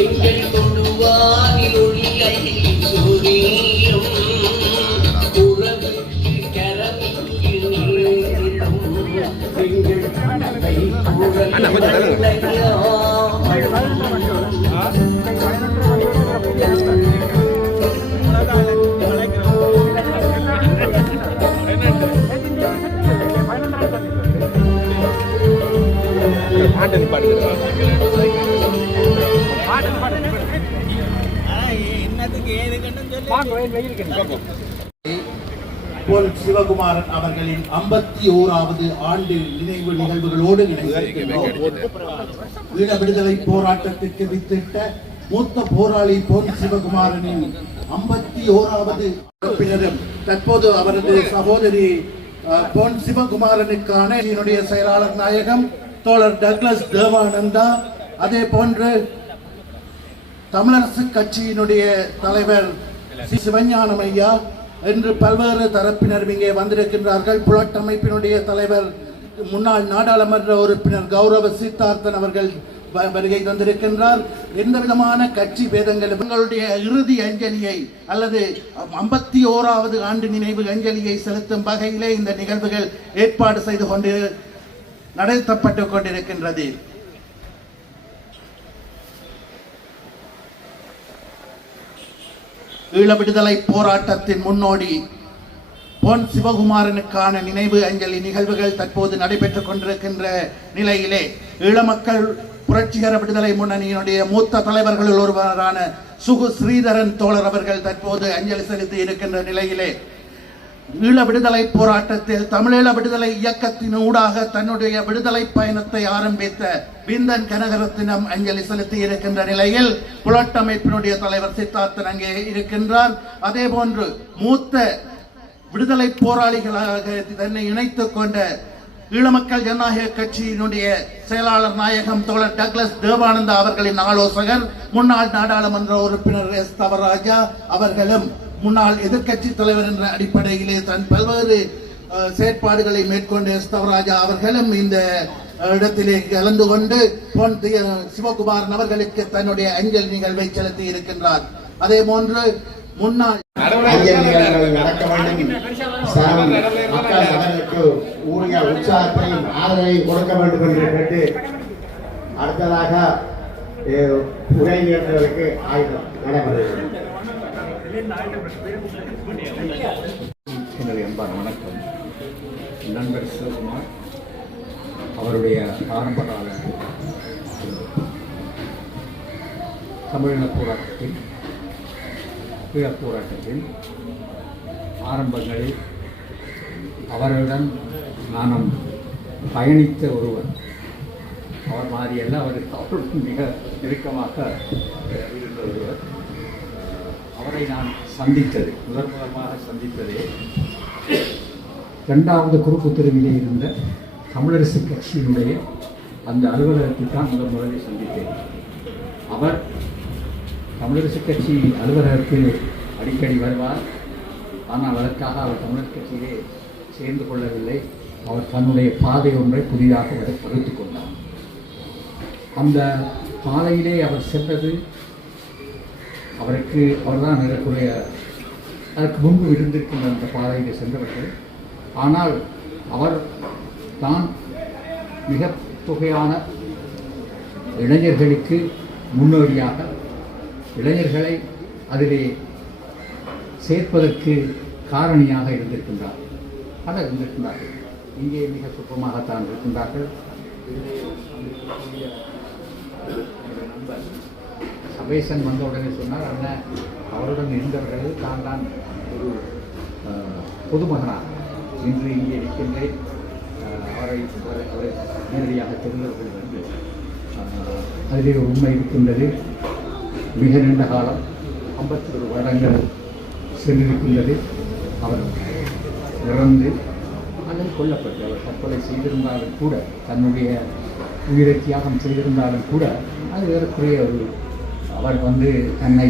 எங்கள் கொடுவானில் ஒளியை சூரியம் உறவுக்கு கரமிக்கு நீளும் எங்கள் கை குரலையா பொன் சிவகுமாரன் அவர்களின் 51வது ஆண்டு நினைவு நிகழ்வுகளோடு ஈழ விடுதலை போராட்டத்திற்கு வித்திட்ட மூத்த போராளி பொன் சிவகுமாரனின் 51வது உறுப்பினரும் தற்போது அவரது சகோதரி பொன் சிவகுமாரனுக்கான என்னுடைய செயலாளர் நாயகம் தோழர் டக்ளஸ் தேவானந்தா, அதே போன்று தமிழரசு கட்சியினுடைய தலைவர் சிவஞானம் ஐயா என்று பல்வேறு தரப்பினர் இங்கே வந்திருக்கின்றார்கள். புலட் அமைப்பினுடைய தலைவர் முன்னாள் நாடாளுமன்ற உறுப்பினர் கௌரவ சித்தார்த்தன் அவர்கள் வருகை தந்திருக்கின்றார். எந்த விதமான கட்சி பேதங்கள் எங்களுடைய இறுதி அஞ்சலியை அல்லது 51வது ஆண்டு நினைவு அஞ்சலியை செலுத்தும் வகையிலே இந்த நிகழ்வுகள் ஏற்பாடு செய்து கொண்டு நடத்தப்பட்டு கொண்டிருக்கின்றது. ஈழ விடுதலை போராட்டத்தின் முன்னோடி பொன் சிவகுமாரனுக்கான நினைவு அஞ்சலி நிகழ்வுகள் தற்போது நடைபெற்றுக் கொண்டிருக்கின்ற நிலையிலே ஈழ மக்கள் புரட்சிகர விடுதலை முன்னணியினுடைய மூத்த தலைவர்களில் ஒருவரான சுகு ஸ்ரீதரன் தோழர் அவர்கள் தற்போது அஞ்சலி செலுத்தி இருக்கின்ற நிலையிலே ஈழ விடுதலை போராட்டத்தில் தமிழீழ விடுதலை இயக்கத்தின் ஊடாக தன்னுடைய விடுதலை பயணத்தை ஆரம்பித்த பிந்தன் கனகரத்தினம் அஞ்சலி செலுத்தி இருக்கின்ற நிலையில் புலட் அமைப்பினுடைய தலைவர் சித்தார்த்தன் அங்கே இருக்கின்றார். அதே போன்று மூத்த விடுதலை போராளிகளாக தன்னை இணைத்துக் கொண்ட ஈழ மக்கள் ஜனநாயக கட்சியினுடைய செயலாளர் நாயகம் தோழர் டக்ளஸ் தேவானந்தா அவர்களின் ஆலோசகர் முன்னாள் நாடாளுமன்ற உறுப்பினர் எஸ் தவராஜா அவர்களும் முன்னாள் எதிர்கட்சி தலைவர் என்ற அடிப்படையிலே தன் பல்வேறு செயற்பாடுகளை மேற்கொண்ட எஸ் தவராஜா அவர்களும் இந்த இடத்திலே கலந்து கொண்டு பொன் சிவகுமாரன் அவர்களுக்கு தன்னுடைய அஞ்சல் நிகழ்வை செலுத்தி இருக்கின்றார். அதே போன்று முன்னாள் நடக்க வேண்டும், மக்கள் அவர்களுக்கு உரிய உற்சாகத்தையும் ஆதரவையும் கொடுக்க வேண்டும் என்று கேட்டு அடுத்ததாக உரை நிகழ்வுகளுக்கு ஆயுதம் நடைபெறுகிறது. என்னுடைய அன்பான வணக்கம். நண்பர் சிவகுமார் அவருடைய ஆரம்பகால தமிழீழ போராட்டத்தில் ஈழப் போராட்டத்தின் ஆரம்பங்களில் அவருடன் நானும் பயணித்த ஒருவர். அவர் மாதிரியல்ல, அவருடன் மிக நெருக்கமாக இருந்த ஒருவர். அவரை நான் சந்தித்தது முதன்முதமாக சந்தித்ததே 2வது குறுக்கு தெருவிலே இருந்த தமிழரசு கட்சியினுடைய அந்த அலுவலகத்தை தான் முதலில் சந்தித்தேன். அவர் தமிழரசு கட்சி அலுவலகத்தில் அடிக்கடி வருவார். ஆனால் அதற்காக அவர் தமிழர் கட்சியிலே சேர்ந்து கொள்ளவில்லை. அவர் தன்னுடைய பாதை ஒன்றை புதிதாக வகுத்து கொண்டார். அந்த பாதையிலே அவர் சென்றது அவர்தான் இதற்குரிய அதற்கு முன்பு இருந்திருக்கின்ற அந்த பாதையில் சென்றவர்கள். ஆனால் அவர் தான் மிக தொகையான இளைஞர்களுக்கு முன்னோடியாக இளைஞர்களை அதிலே சேர்ப்பதற்கு காரணியாக இருந்திருக்கின்றார். பலர் இருந்திருக்கின்றார்கள். இங்கே மிக சுத்தமாகத்தான் இருக்கின்றார்கள். சபேசன் வந்தவுடனே சொன்னார், அண்ணன் அவருடன் இருந்தவர்கள் தான் ஒரு பொதுமகனாக இன்று இங்கே இருக்கின்றேன். அவரை நேரடியாக தெரிந்தவர்கள் வந்து அதிலே ஒரு உண்மை இருக்கின்றது. மிக நீண்ட காலம் 51 வருடங்கள் சென்றிருக்கின்றது. அவர் இறந்து அதில் கொல்லப்பட்டு அவர் தற்கொலை செய்திருந்தாலும் கூட, தன்னுடைய உயிரை தியாகம் செய்திருந்தாலும் கூட, அது ஏறக்குறைய அவர் வந்து தன்னை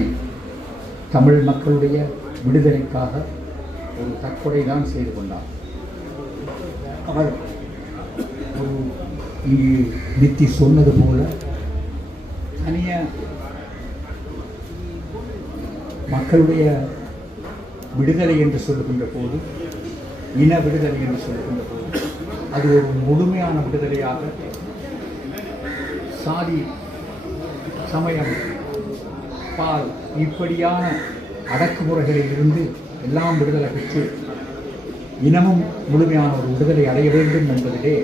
தமிழ் மக்களுடைய விடுதலைக்காக ஒரு தற்கொலை தான் செய்து கொண்டார். அவர் இங்கு நித்தி சொன்னது போல தனியாக மக்களுடைய விடுதலை என்று சொல்லுகின்ற போது, இன விடுதலை என்று சொல்லுகின்ற போது, அது ஒரு முழுமையான விடுதலையாக சாதி, சமயம், பால் இப்படியான அடக்குமுறைகளில் இருந்து எல்லாம் விடுதலை பெற்று இனமும் முழுமையான ஒரு விடுதலை அடைய வேண்டும் என்பதிலே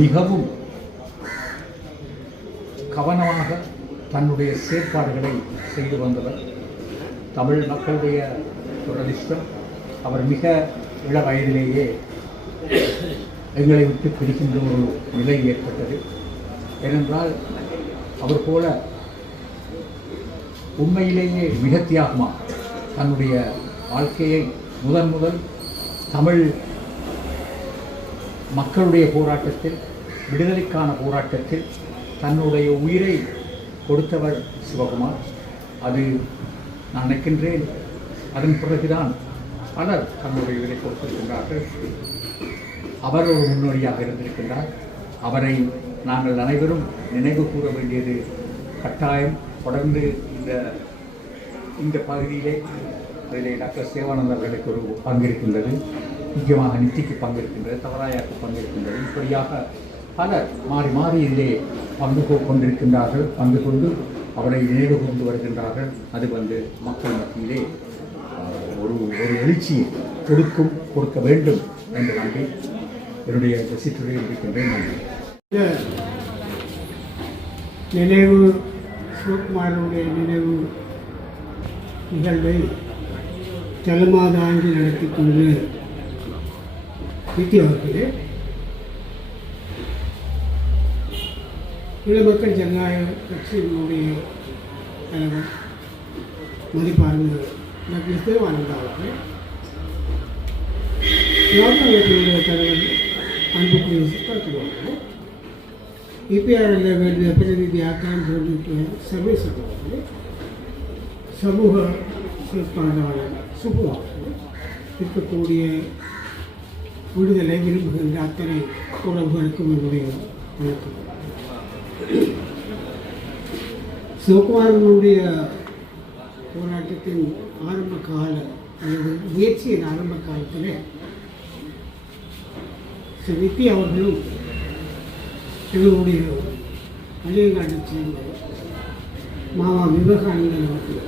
மிகவும் கவனமாக தன்னுடைய செயற்பாடுகளை செய்து வந்தவர். தமிழ் மக்களுடைய துரதிர்ஷ்டம், அவர் மிக இள வயதிலேயே எங்களை விட்டு பிரிக்கின்ற ஒரு நிலை ஏற்பட்டது. ஏனென்றால் அவர் போல உண்மையிலேயே மிக தியாகமாக தன்னுடைய வாழ்க்கையை முதல் தமிழ் மக்களுடைய போராட்டத்தில், விடுதலைக்கான போராட்டத்தில் தன்னுடைய உயிரை கொடுத்தவர் சிவகுமார். அது நான் நினைக்கின்றேன். அதன் பிறகுதான் பலர் தன்னுடைய உயிரை கொடுத்திருக்கின்றார்கள். அவர் ஒரு முன்னோடியாக இருந்திருக்கின்றார். அவரை நாங்கள் அனைவரும் நினைவு கூற வேண்டியது கட்டாயம். தொடர்ந்து இந்த பகுதியிலே அதிலே டாக்டர் சேவானந்த் அவர்களுக்கு ஒரு பங்கு இருக்கின்றது, முக்கியமாக நித்திக்கு பங்கு இருக்கின்றது, தவராயாக்கு பங்கு இருக்கின்றது. இப்படியாக பலர் மாறி மாறி இதிலே பங்கு கொண்டிருக்கின்றார்கள். பங்கு கொண்டு அவரை நினைவு கொண்டு வருகின்றார்கள். அது மக்கள் மத்தியிலே ஒரு எழுச்சியை கொடுக்க வேண்டும் என்று நம்பி என்னுடைய சிற்றுரையை முடிக்கின்றேன். நன்றி. நினைவு சிவகுமாரனுடைய நினைவு நிகழ்வை தலைமாதாங்கி நடத்தி கொண்டு நித்தி அவர்களே, மக்கள் ஜனநாயக கட்சியினுடைய தலைவர் மதிப்பார்ந்த டாக்டர் தேவானந்தா அவர்கள், கட்சியினுடைய தலைவர் அன்புக்குரிய சித்தார்த்தன் அவர்கள், இபிஆர்எல் வேண்டிய பிரதிநிதியாக சர்வேஸ்வரன் அவர்கள், சமூக செயற்பாட்டாளர் சுப்பு அவர்கள், இருக்கக்கூடிய விடுதலை விரும்புகின்ற அத்தனை உறவுகளுக்கும் என்னுடைய வணக்கம். சிவகுமாரனுடைய போராட்டத்தின் ஆரம்ப கால அல்லது முயற்சியின் ஆரம்ப காலத்தில் நித்தி அவர்களும் எங்களுடைய பள்ளியங்காட்டை சேர்ந்த மாவா விவேகானந்தன் அவர்கள்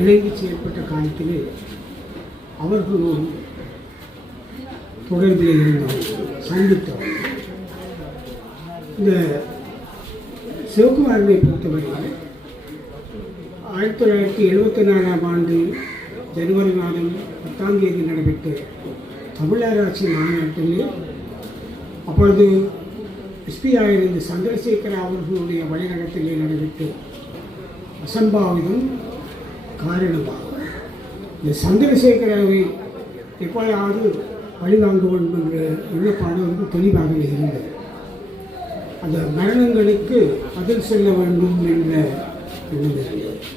இணைந்து செயல்பட்ட காலத்தில் அவர்களோடு தொடர்பில் இருந்தவர்கள் சந்தித்தவர்கள். இந்த சிவகுமாரனை பொறுத்தவரையில் 1974ஆம் ஆண்டு ஜனவரி மாதம் 10ஆம் தேதி நடைபெற்ற தமிழராட்சி மாநாட்டில் அப்பொழுது எஸ்பியாக இருந்த சந்திரசேகர அவர்களுடைய வழிநடத்திலே நடைபெற்ற அசம்பாவிதம் காரணமாக இந்த சந்திரசேகராவை எப்போதாவது பழிவாங்க வேண்டும் என்ற எண்ணப்பாடு வந்து தெளிவாக இருந்தது. அந்த மரணங்களுக்கு பதில் சொல்ல வேண்டும் என்ற எண்ணம் இருந்தது.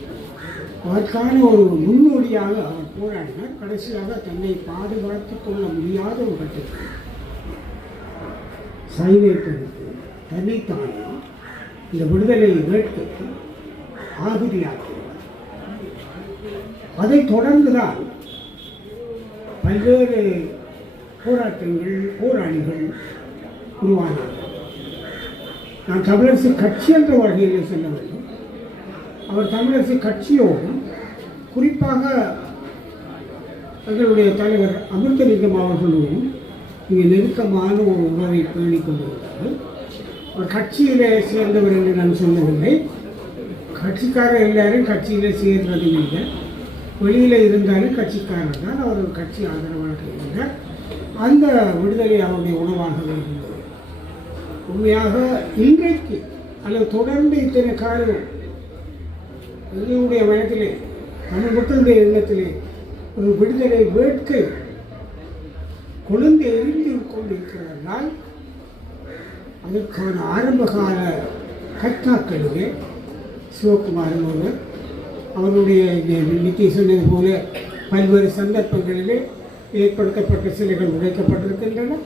அதற்கான ஒரு முன்னோடியாக அவர் போராடினார். கடைசியாக தன்னை பாதுகாத்துக் கொள்ள முடியாத ஒரு கட்டத்தில் சைவைப்படுத்தி தன்னைத்தானே இந்த விடுதலை வேட்கைக்கு ஆகுதியாக்கினார். அதைத் தொடர்ந்துதான் பல்வேறு போராட்டங்கள், போராளிகள் உருவானார்கள். நான் தமிழரசு கட்சி என்ற வகையில் சொல்ல வேண்டும். அவர் தமிழரசு கட்சியோடும் குறிப்பாக எங்களுடைய தலைவர் அமிர்தலிங்கம் அவர்களோடும் இங்கே நெருக்கமான ஒரு உறவை பேணிக் கொண்டிருந்தார்கள். அவர் கட்சியிலே சேர்ந்தவர் என்று நான் சொல்லவில்லை. கட்சிக்காரர் எல்லாரும் கட்சியிலே சேர்ந்ததும் இல்லை. வெளியில் இருந்தாலும் கட்சிக்காரர் தான். அவர் ஒரு கட்சி ஆதரவாளர் இருந்தார். அந்த விடுதலை அவருடைய உணவாகவே இருந்தது. உண்மையாக இன்றைக்கு அல்லது தொடர்ந்து இத்தனை காலம் எங்களுடைய வயதிலே தமிழ் மக்களுடைய எண்ணத்திலே ஒரு விடுதலை வேட்கை கொழுந்து எரிந்து கொண்டிருக்கிறார்கள். அதற்கான ஆரம்பகால கர்த்தாக்களிலே சிவகுமாரன் ஒருவர். அவருடைய நித்தி சொன்னது போல பல்வேறு சந்தர்ப்பங்களிலே ஏற்படுத்தப்பட்ட சிலைகள் உடைக்கப்பட்டிருக்கின்றன.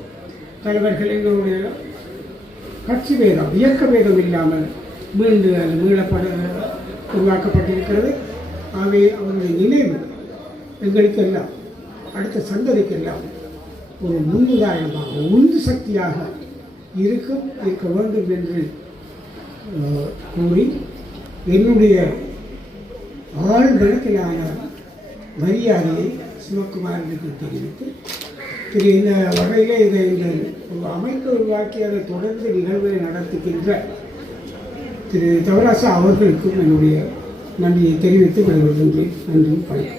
தலைவர்கள் எங்களுடைய கட்சி பேதம் இயக்க பேதம் இல்லாமல் மீளப்பட உருவாக்கப்பட்டிருக்கிறது. ஆகவே அவருடைய நினைவு எங்களுக்கெல்லாம் அடுத்த சந்ததிக்கெல்லாம் ஒரு முன்னுதாரணமாக உந்து சக்தியாக இருக்க வேண்டும் என்று கூறி என்னுடைய ஆழ்கணக்கிலான மரியாதையை சிவகுமாரனுக்கு தெரிவித்து இந்த வகையில் இதை இந்த ஒரு அமைப்பு உருவாக்கி அதை தொடர்ந்து நிகழ்வை நடத்துகின்ற திரு தவராசா அவர்களுக்கும் என்னுடைய நன்றியை தெரிவித்து விடைபெறுகின்றேன். நன்றி, வணக்கம்.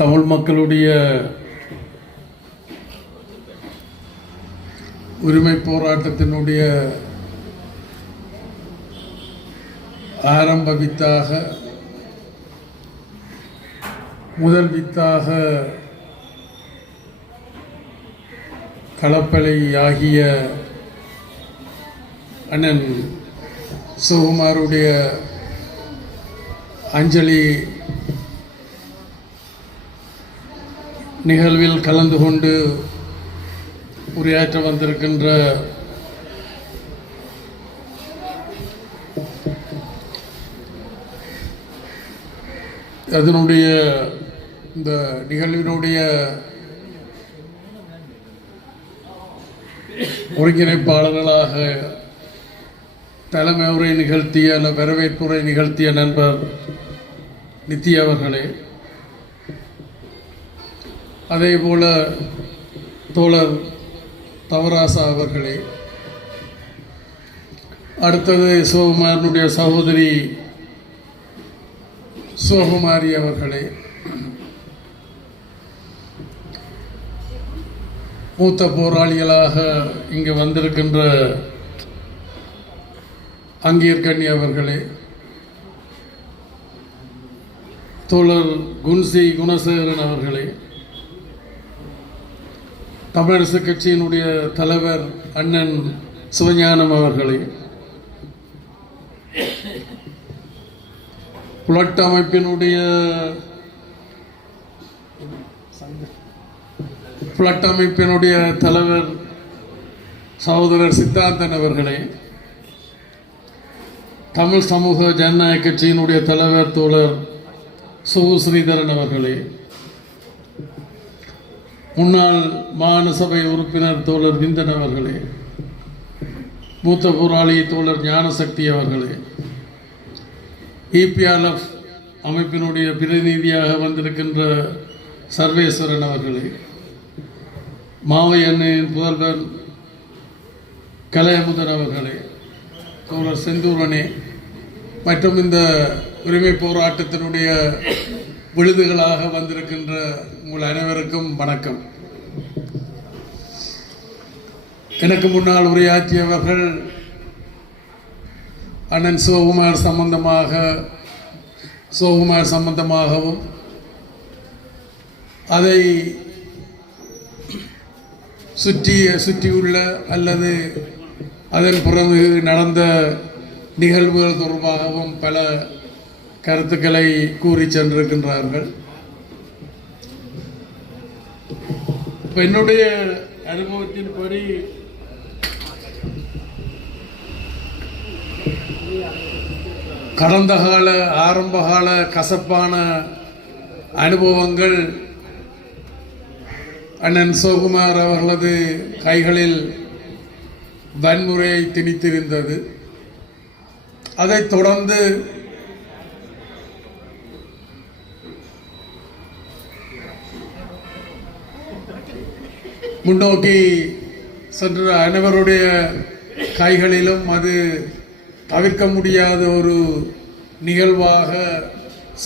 தமிழ் மக்களுடைய உரிமை போராட்டத்தினுடைய ஆரம்ப வித்தாக முதல் வித்தாக களப்பலை ஆகிய அண்ணன் சிவகுமாருடைய அஞ்சலி நிகழ்வில் கலந்து கொண்டு உரையாற்ற வந்திருக்கின்ற அதனுடைய இந்த நிகழ்வினுடைய ஒருங்கிணைப்பாளர்களாக தலைமை உரை நிகழ்த்திய வரவேற்புரை நிகழ்த்திய நண்பர் நித்யா அவர்களே, அதே போல தோழர் தவராசா அவர்களே, அடுத்தது சிவகுமாரனுடைய சகோதரி சிவகுமாரி அவர்களே, மூத்த போராளிகளாக இங்கு வந்திருக்கின்ற அங்கீர்கண்ணி அவர்களே, தோழர் குன்சி குணசேகரன் அவர்களே, தமிழரசு கட்சியினுடைய தலைவர் அண்ணன் சிவஞானம் அவர்களே, புலட் அமைப்பினுடைய தலைவர் சகோதரர் சித்தாந்தன் அவர்களே, தமிழ் சமூக ஜனநாயக கட்சியினுடைய தலைவர் தோழர் சு ஸ்ரீதரன் அவர்களே, முன்னாள் மாகாண சபை உறுப்பினர் தோழர் விந்தன் அவர்களே, மூத்த போராளி தோழர் ஞானசக்தி அவர்களே, EPRF அமைப்பினுடைய பிரதிநிதியாக வந்திருக்கின்ற சர்வேஸ்வரன் அவர்களே, மாவை அண்ணின் புதல்வர் கலையமுதன் அவர்களே, தோழர் செந்தூரனே மற்றும் இந்த உரிமை போராட்டத்தினுடைய விழுதுகளாக வந்திருக்கின்ற உங்கள் அனைவருக்கும் வணக்கம். எனக்கு முன்னால் உரையாற்றியவர்கள் அண்ணன் சிவகுமார் சம்பந்தமாகவும் அதை சுற்றியுள்ள அல்லது அதன் பிறகு நடந்த நிகழ்வுகள் தொடர்பாகவும் பல கருத்துக்களை கூறி சென்றிருக்கின்றார்கள். என்னுடைய அனுபவத்தின்படி கடந்த கால ஆரம்பகால கசப்பான அனுபவங்கள் அண்ணன் சிவகுமார் அவர்களது கைகளில் வன்முறையை திணித்திருந்தது. அதைத் தொடர்ந்து முன்னோக்கி சென்ற அனைவருடைய கைகளிலும் அது தவிர்க்க முடியாத ஒரு நிகழ்வாக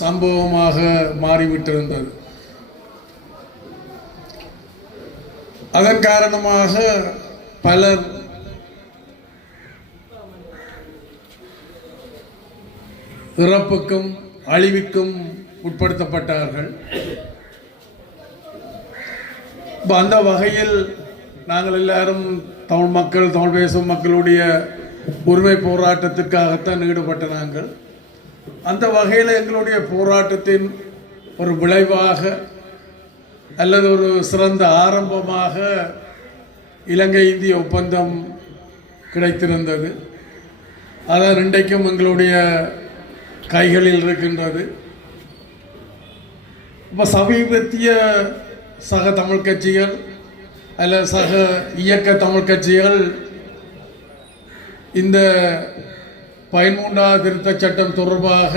சம்பவமாக மாறிவிட்டிருந்தது. அதன் காரணமாக பலர் இறப்புக்கும் அழிவுக்கும் உட்படுத்தப்பட்டார்கள். அந்த வகையில் நாங்கள் எல்லாரும் தமிழ் மக்கள், தமிழ் பேசும் மக்களுடைய உரிமை போராட்டத்திற்காகத்தான் ஈடுபட்ட நாங்கள். அந்த வகையில் எங்களுடைய போராட்டத்தின் ஒரு விளைவாக அல்லது ஒரு சிறந்த ஆரம்பமாக இலங்கை இந்திய ஒப்பந்தம் கிடைத்திருந்தது. அதான் இன்றைக்கும் எங்களுடைய கைகளில் இருக்கின்றது. இப்போ சமீபத்திய சக தமிழ் கட்சிகள் அல்ல சக இயக்க தமிழ் கட்சிகள் இந்த 13வது திருத்தச் சட்டம் தொடர்பாக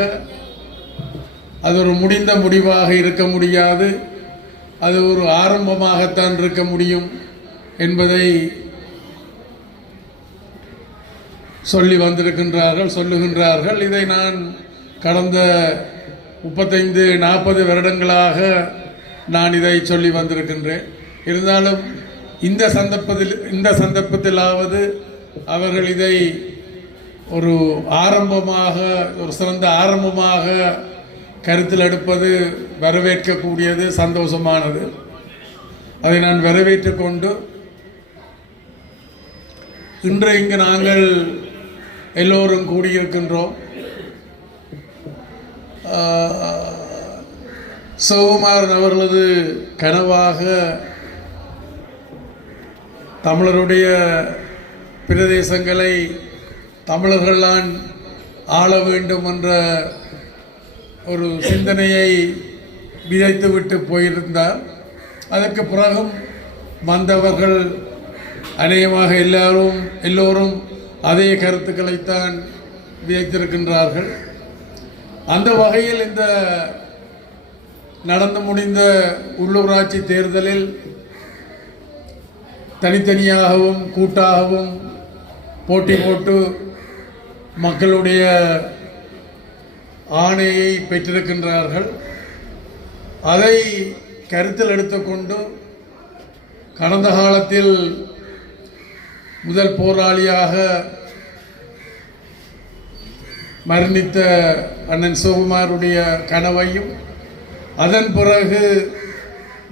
அது ஒரு முடிந்த முடிவாக இருக்க முடியாது, அது ஒரு ஆரம்பமாகத்தான் இருக்க முடியும் என்பதை சொல்லுகின்றார்கள். இதை நான் கடந்த 35-40 வருடங்களாக நான் இதை சொல்லி வந்திருக்கின்றேன். இருந்தாலும் இந்த சந்தர்ப்பத்திலாவது அவர்கள் இதை ஒரு சிறந்த ஆரம்பமாக கருத்தில் எடுப்பது வரவேற்கக்கூடியது, சந்தோஷமானது. அதை நான் வரவேற்றுக் கொண்டு இன்று இங்கு நாங்கள் எல்லோரும் கூடியிருக்கின்றோம். சிவகுமாரன் அவர்களது கனவாக தமிழருடைய பிரதேசங்களை தமிழர்கள்தான் ஆள வேண்டும் என்ற ஒரு சிந்தனையை விதைத்துவிட்டு போயிருந்தார். அதற்கு பிறகும் வந்தவர்கள் அநேகமாக எல்லோரும் அதே கருத்துக்களைத்தான் விதைத்திருக்கின்றார்கள். அந்த வகையில் இந்த நடந்து முடிந்த உள்ளூராட்சி தேர்தலில் தனித்தனியாகவும் கூட்டாகவும் போட்டி போட்டு மக்களுடைய ஆணையை பெற்றிருக்கின்றார்கள். அதை கருத்தில் எடுத்துக்கொண்டு கடந்த காலத்தில் முதல் போராளியாக மரணித்த அண்ணன் சிவகுமாருடைய கனவையும் அதன் பிறகு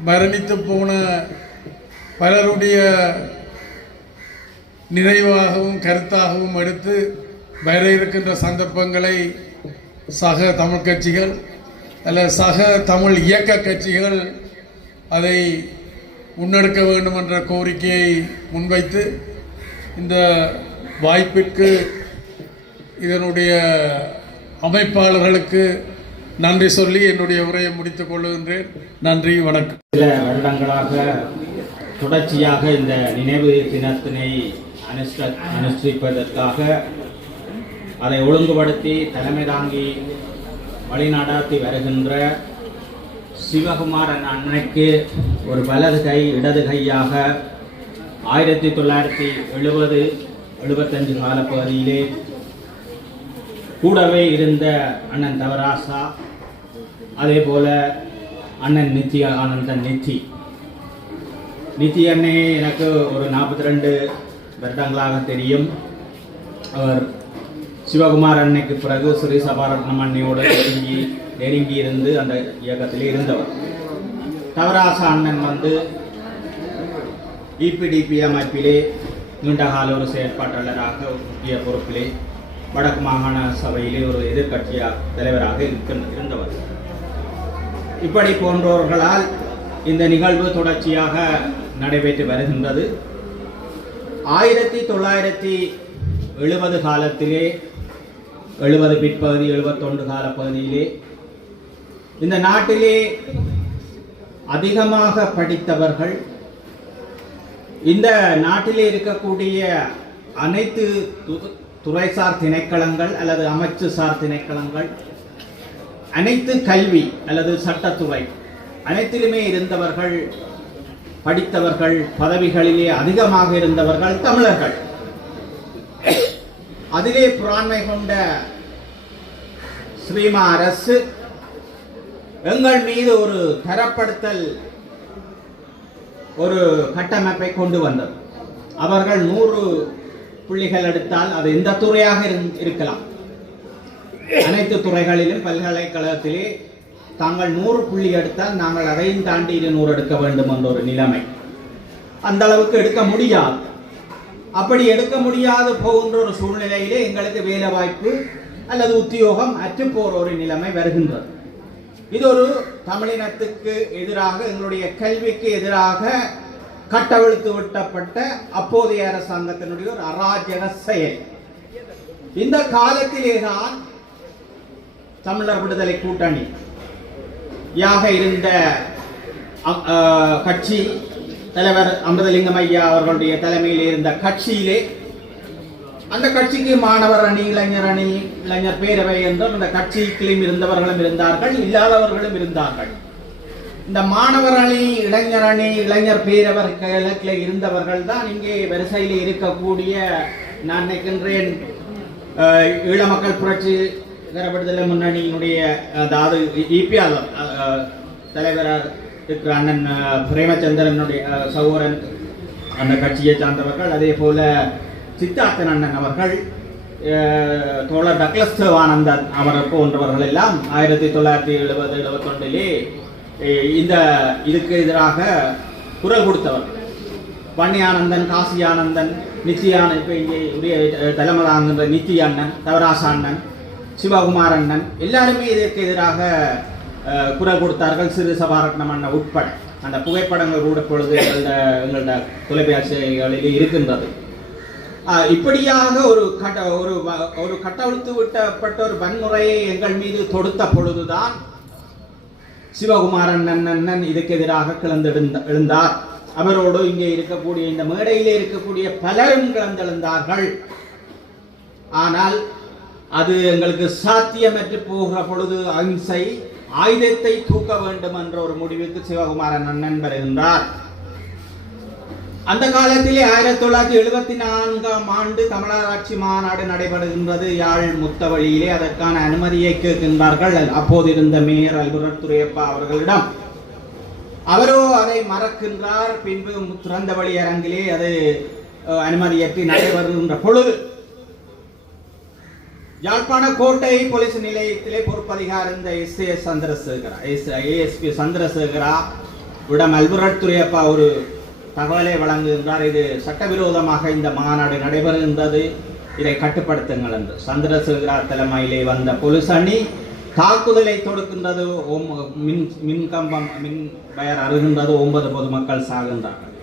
மரணித்து போன பலருடைய நினைவாகவும் கருத்தாகவும் எடுத்து வர இருக்கின்ற சந்தர்ப்பங்களை சக தமிழ் கட்சிகள் அல்ல சக தமிழ் இயக்க கட்சிகள் அதை முன்னெடுக்க வேண்டும் என்ற கோரிக்கையை முன்வைத்து இந்த வாய்ப்பிற்கு இதனுடைய அமைப்பாளர்களுக்கு நன்றி சொல்லி என்னுடைய உரையை முடித்துக் கொள்ளுகின்றேன். நன்றி, வணக்கம். சில வருடங்களாக தொடர்ச்சியாக இந்த நினைவு தினத்தினை அனுஷ்டிப்பதற்காக அதை ஒழுங்குபடுத்தி தலைமை தாங்கி வழிநடாத்தி வருகின்ற சிவகுமாரன் அன்னைக்கு ஒரு வலது கை இடது கையாக 1970-75 காலப்பகுதியிலே கூடவே இருந்த அண்ணன் தவராசா, அதே போல அண்ணன் நித்யானந்தன் நித்தி அண்ணையை எனக்கு ஒரு 42 வருடங்களாக தெரியும். அவர் சிவகுமார் அன்னைக்கு பிறகு ஸ்ரீ சபாரத்னம் அன்னையோடு நெருங்கி இருந்து அந்த இயக்கத்திலே இருந்தவர். தவராசா அண்ணன் வந்து இபிடிபி அமைப்பிலே நீண்டகால ஒரு செயற்பாட்டாளராக முக்கிய பொறுப்பிலே வடக்கு மாகாண சபையிலே ஒரு எதிர்கட்சியாக தலைவராக இருந்தவர். இப்படி போன்றவர்களால் இந்த நிகழ்வு தொடர்ச்சியாக நடைபெற்று வருகின்றது. 1970 காலத்திலே 70 பிற்பகுதி 71 கால பகுதியிலே இந்த நாட்டிலே அதிகமாக படித்தவர்கள், இந்த நாட்டிலே இருக்கக்கூடிய அனைத்து துறைசார் திணைக்களங்கள் அல்லது அமைச்சு சார் திணைக்களங்கள், அனைத்து கல்வி அல்லது சட்டத்துறை அனைத்திலுமே இருந்தவர்கள், படித்தவர்கள், பதவிகளிலே அதிகமாக இருந்தவர்கள் தமிழர்கள். அதிலே புறாண்மை கொண்ட ஸ்ரீமா அரசு எங்கள் மீது ஒரு தரப்படுத்தல் ஒரு கட்டமைப்பை கொண்டு வந்தது. அவர்கள் 100 புள்ளிகள் எடுத்தால் அது எந்த துறையாக இருக்கலாம், அனைத்து துறைகளிலும் பல்கலைக்கழகத்திலே தாங்கள் 100 புள்ளி எடுத்தால் நாங்கள் அதையும் தாண்டி 200 எடுக்க வேண்டும் என்ற ஒரு நிலைமை. அந்த அளவுக்கு எடுக்க முடியாது. அப்படி எடுக்க முடியாது போகின்ற ஒரு சூழ்நிலையிலே எங்களுக்கு வேலை வாய்ப்பு அல்லது உத்தியோகம் அற்று போற ஒரு நிலைமை வருகின்றது. இது ஒரு தமிழினத்துக்கு எதிராக, எங்களுடைய கல்விக்கு எதிராக கட்டவிழ்த்து விட்டப்பட்ட அப்போதைய அரசாங்கத்தினுடைய ஒரு அராஜக செயல். இந்த காலத்திலேதான் தமிழர் விடுதலை கூட்டணி யாக இருந்த கட்சி தலைவர் அமிர்தலிங்கம் ஐயா அவர்களுடைய தலைமையில் இருந்த கட்சியிலே, அந்த கட்சிக்கு மாணவர் அணி, இளைஞர் அணி, இளைஞர் பேரவை என்றும் அந்த கட்சியிலும் இருந்தவர்களும் இருந்தார்கள், இல்லாதவர்களும் இருந்தார்கள். இந்த மாணவர் அணி, இளைஞர் அணி, இளைஞர் பேரவைகளுக்கு இருந்தவர்கள் தான் இங்கே வரிசையில் இருக்கக்கூடிய, நான் நினைக்கின்றேன், ஈழ மக்கள் புரட்சி விடுதலை முன்னணியினுடைய, அதாவது இபிஆர் தலைவராக இருக்கிற அண்ணன் பிரேமச்சந்திரனுடைய சகோதரன் அந்த கட்சியை சார்ந்தவர்கள், அதே போல சித்தார்த்தன் அண்ணன் அவர்கள், தோழர் டக்ளஸ் தேவானந்தன் அவர் போன்றவர்கள் எல்லாம் 1970-71 இந்த இதுக்கு எதிராக குரல் கொடுத்தவர்கள். வன்னியானந்தன், காசியானந்தன், நித்தியானந்த், இப்போ இங்கே உரிய தலைமதாங்கிற நித்தி அண்ணன், தவராச அண்ணன், சிவகுமார் அண்ணன் எல்லாருமே இதற்கு எதிராக குரல் கொடுத்தார்கள். சிறு சபாரட்னம் அண்ணன் உட்பட. அந்த புகைப்படங்கள் கூட பொழுது எங்களோட தொலைபேசிகளில் இருக்கின்றது. இப்படியாக ஒரு கட்டவிழ்த்து விட்டப்பட்ட ஒரு வன்முறையை எங்கள் மீது தொடுத்த பொழுதுதான் சிவகுமாரன் அண்ணன் இதுக்கு எதிராக எழுந்தார். அவரோடு இங்கே இருக்கக்கூடிய இந்த மேடையிலே இருக்கக்கூடிய பலரும் கிளந்தெழுந்தார்கள். ஆனால் அது எங்களுக்கு சாத்தியமற்று போகிற பொழுது அகிம்சை, ஆயுதத்தை தூக்க வேண்டும் என்ற ஒரு முடிவுக்கு சிவகுமாரன் அண்ணன் வருகின்றார். அந்த காலத்திலே 1974ஆம் ஆண்டு தமிழராட்சி மாநாடு நடைபெறுகின்றது யாழ் முத்தவழியிலே. அதற்கான அனுமதியை கேட்கின்றார்கள் அப்போது இருந்த மேயர் அல்புரட் துரையப்பா அவர்களிடம். அவரோ அதை மறக்கின்றார். பின்பு திறந்த வழி அரங்கிலே அது அனுமதியற்றி நடைபெறுகின்ற பொழுது யாழ்ப்பாண கோட்டை போலீஸ் நிலையத்திலே பொறுப்பதிகார இருந்த ASP சந்திரசேகரா விடம் அல்புரட் துரையப்பா ஒரு தகவலை வழங்குகின்றார். இது சட்டவிரோதமாக இந்த மாநாடு நடைபெறுகின்றது, இதை கட்டுப்படுத்துங்கள் என்று. சந்திரசேகரா தலைமையிலே வந்த போலீஸ் அணி தாக்குதலை தொடுக்கின்றது. மின் வயர் அருகின்றது. 9 பொதுமக்கள் சாகின்றார்கள்.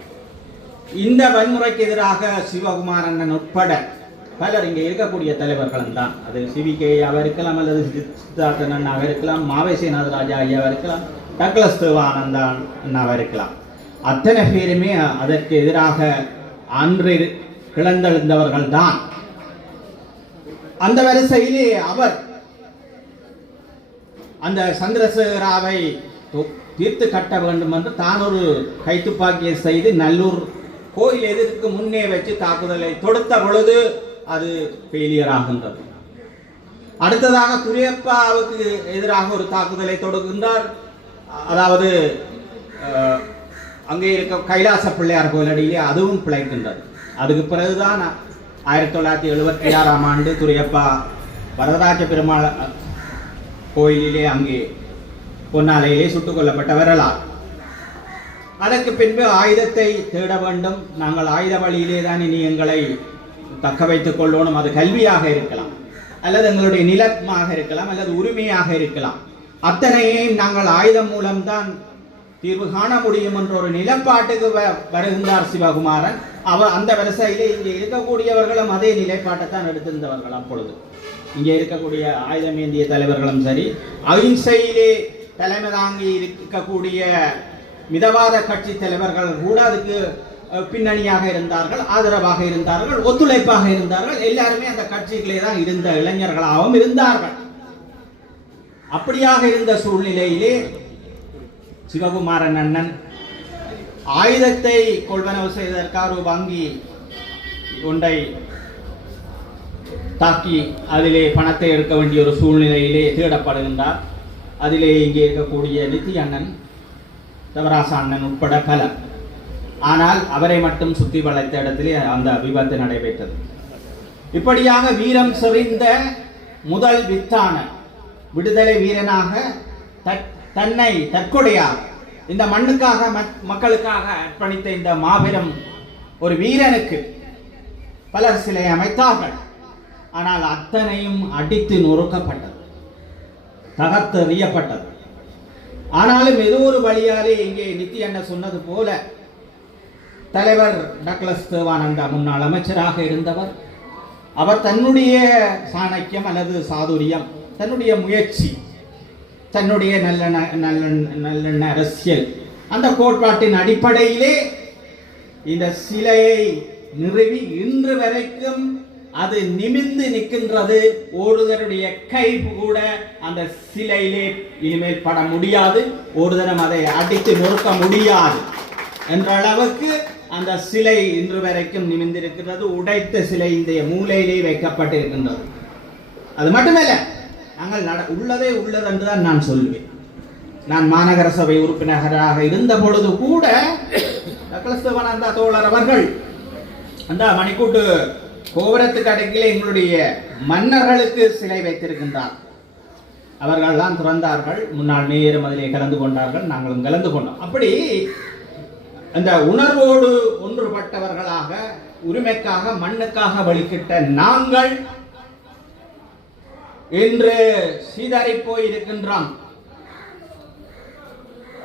இந்த வன்முறைக்கு எதிராக சிவகுமார் அண்ணன் உட்பட பலர் இங்கே இருக்கக்கூடிய தலைவர்களும் தான். அது சிவிகே ஐயாவாக இருக்கலாம், அல்லது சித்தார்த்தன் அண்ணாவாக இருக்கலாம், மாவேசிநாத ராஜா ஐயாவாக இருக்கலாம், டக்ளஸ் தேவானந்தா அண்ணாவாக இருக்கலாம். அத்தனை பேருமே அதற்கு எதிராக அன்று கிளந்தெழுந்தவர்கள் தான். அந்த வரிசையிலே அவர் அந்த சந்திரசேகராவை தீர்த்து கட்ட வேண்டும் என்று தான் ஒரு கைத்துப்பாக்கியை செய்து நல்லூர் கோயில் எதிர்க்கு முன்னே வச்சு தாக்குதலை தொடுத்த பொழுது அது ஃபெயிலியர் ஆகின்றது. அடுத்ததாக துரையப்பாவுக்கு எதிராக ஒரு தாக்குதலை தொடுக்கின்றார். அதாவது அங்கே இருக்க கைலாச பிள்ளையார் கோயிலடியிலே அதுவும் பிழைக்கின்றது. அதுக்கு பிறகுதான் 1976ஆம் ஆண்டு துரையப்பா வரதராஜ பெருமாள் கோயிலிலே அங்கே பொன்னாலையிலே சுட்டுக் கொல்லப்பட்ட வரலாறு. அதற்கு பின்பு ஆயுதத்தை தேட வேண்டும், நாங்கள் ஆயுத வழியிலே தான் இனி எங்களை தக்க வைத்துக் கொள்ளணும். அது கல்வியாக இருக்கலாம், அல்லது எங்களுடைய நிலமாக இருக்கலாம், அல்லது உரிமையாக இருக்கலாம். அத்தனையையும் நாங்கள் ஆயுதம் மூலம்தான் தீர்வு காண முடியும் என்ற ஒரு நிலைப்பாட்டுக்கு வருகின்றார் சிவகுமாரன். அவர் அந்த வரிசையிலே இங்கே இருக்கக்கூடியவர்களும் அதே நிலைப்பாட்டைத்தான் எடுத்திருந்தவர்கள். அப்பொழுது இங்கே இருக்கக்கூடிய ஆயுதமேந்திய தலைவர்களும் சரி, அகிம்சையிலே தலைமை தாங்கி இருக்கக்கூடிய மிதவாத கட்சி தலைவர்கள் கூட அதுக்கு பின்னணியாக இருந்தார்கள், ஆதரவாக இருந்தார்கள், ஒத்துழைப்பாக இருந்தார்கள். எல்லாருமே அந்த கட்சிகளே தான் இருந்த இளைஞர்களாகவும் இருந்தார்கள். அப்படியாக இருந்த சூழ்நிலையிலே சிவகுமாரன் அண்ணன் ஆயுதத்தை கொள்வனவு செய்வதற்காக ஒரு வங்கி ஒன்றை தாக்கி அதிலே பணத்தை எடுக்க வேண்டிய ஒரு சூழ்நிலையிலே தேடப்படுகின்றார். அதிலே இங்கே இருக்கக்கூடிய நித்தி அண்ணன், தவராச அண்ணன் உட்பட பலர். ஆனால் அவரை மட்டும் சுற்றி வளைத்த இடத்திலே அந்த விபத்து நடைபெற்றது. இப்படியாக வீரம் செறிந்த முதல் வித்தான விடுதலை வீரனாக தன்னை தற்கொலையாக இந்த மண்ணுக்காக மக்களுக்காக அர்ப்பணித்த இந்த மாபெரும் ஒரு வீரனுக்கு பலர் சிலை அமைத்தார்கள். ஆனால் அத்தனையும் அடித்து நொறுக்கப்பட்டது, தகர்த்தெறியப்பட்டது. ஆனாலும் ஏதோ ஒரு வழியாலே இங்கே நித்தி அண்ணன் சொன்னது போல தலைவர் டக்ளஸ் தேவானந்தா முன்னாள் அமைச்சராக இருந்தவர். அவர் தன்னுடைய சாணக்கியம் அல்லது சாதுரியம், தன்னுடைய முயற்சி, தன்னுடைய நல்லெண்ண அரசியல், அந்த கோட்பாட்டின் அடிப்படையிலே இந்த சிலையை நிறுவி இன்று வரைக்கும் அது நிமிர்ந்து நிற்கின்றது. ஒருவருடைய கை கூட அந்த சிலையிலே இனிமேல் பட முடியாது, ஒரு தினம் அதை அடித்து நொறுக்க முடியாது என்ற அளவுக்கு அந்த சிலை இன்று வரைக்கும் நிமிர்ந்திருக்கிறது. உடைத்த சிலை இந்த மூலையிலே வைக்கப்பட்டிருக்கின்றது. அது மட்டுமல்ல, நாங்கள் உள்ளதே உள்ளது என்றுதான் நான் சொல்வேன். நான் மாநகர சபை உறுப்பினராக இருந்த பொழுது கூட டக்ளஸ் தேவானந்தா தோழர் அவர்கள் அந்த மணிக்கூட்டு கோபுரத்துக்கு அடக்கிலே எங்களுடைய மன்னர்களுக்கு சிலை வைத்திருக்கின்றார். அவர்கள் தான் திறந்தார்கள். முன்னாள் மேயரும் அதிலே கலந்து கொண்டார்கள், நாங்களும் கலந்து கொண்டோம். அப்படி அந்த உணர்வோடு ஒன்றுபட்டவர்களாக உரிமைக்காக மண்ணுக்காக வழிகிட்ட நாங்கள் இன்று சீதறி போயிருக்கின்றோம்.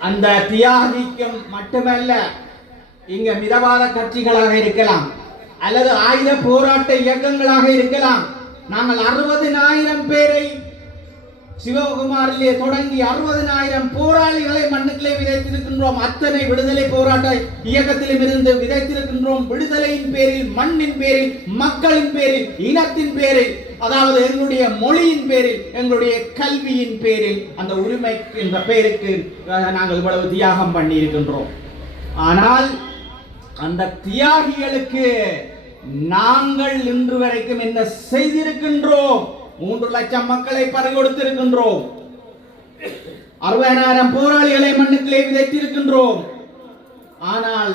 அந்த தியாகிக்கும் மட்டுமல்ல, இங்க மிதவாத கட்சிகளாக இருக்கலாம் அல்லது ஆயுத போராட்ட இயக்கங்களாக இருக்கலாம். நாங்கள் 60,000 பேரை சிவகுமாரிலே தொடங்கி 60,000 போராளிகளை மண்ணுக்குள்ளே விதைத்திருக்கின்றோம். அத்தனை விடுதலை போராட்ட இயக்கத்திலும் இருந்து விதைத்திருக்கின்றோம். விடுதலையின் பேரில், மண்ணின் பேரில், மக்களின் பேரில், இனத்தின் பேரில், அதாவது எங்களுடைய மொழியின் பேரில், எங்களுடைய கல்வியின் பேரில், அந்த உரிமை என்ற பெயருக்கு நாங்கள் இவ்வளவு தியாகம் பண்ணி இருக்கின்றோம். ஆனால் அந்த தியாகிகளுக்கு நாங்கள் இன்று வரைக்கும் என்ன செய்திருக்கின்றோம்? 3 லட்சம் மக்களை பறிகொடுத்திருக்கின்றோம். 60,000 போராளிகளை மண்ணுக்குள்ளே விதைத்திருக்கின்றோம். ஆனால்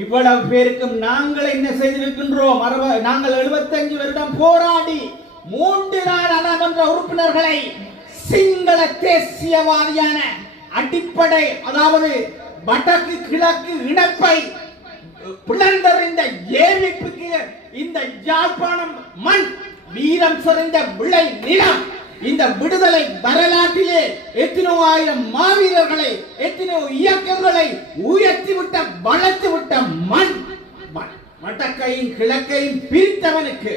இவ்வளவு பேருக்கும் நாங்கள் என்ன செய்திருக்கின்றோம்? நாங்கள் 75 வருடம் போராடி 3 நாடாளுமன்ற உறுப்பினர்களை சிங்கள தேசியவாதியான அடிப்படை, அதாவது வடக்கு கிழக்கு இணைப்பை பிளந்தறிந்த ஏவிப்புக்கு இந்த யாழ்ப்பாணம் மண் வீரம் சிறந்த விளை நிலம், இந்த விடுதலை வரலாற்றிலே எத்தனோ ஆயிரம் மாவீரர்களை, எத்தனோ இயக்கங்களை உயர்த்திவிட்ட, வளர்த்துவிட்ட மண், வடக்கையும் கிழக்கையும் பிரித்தவனுக்கு,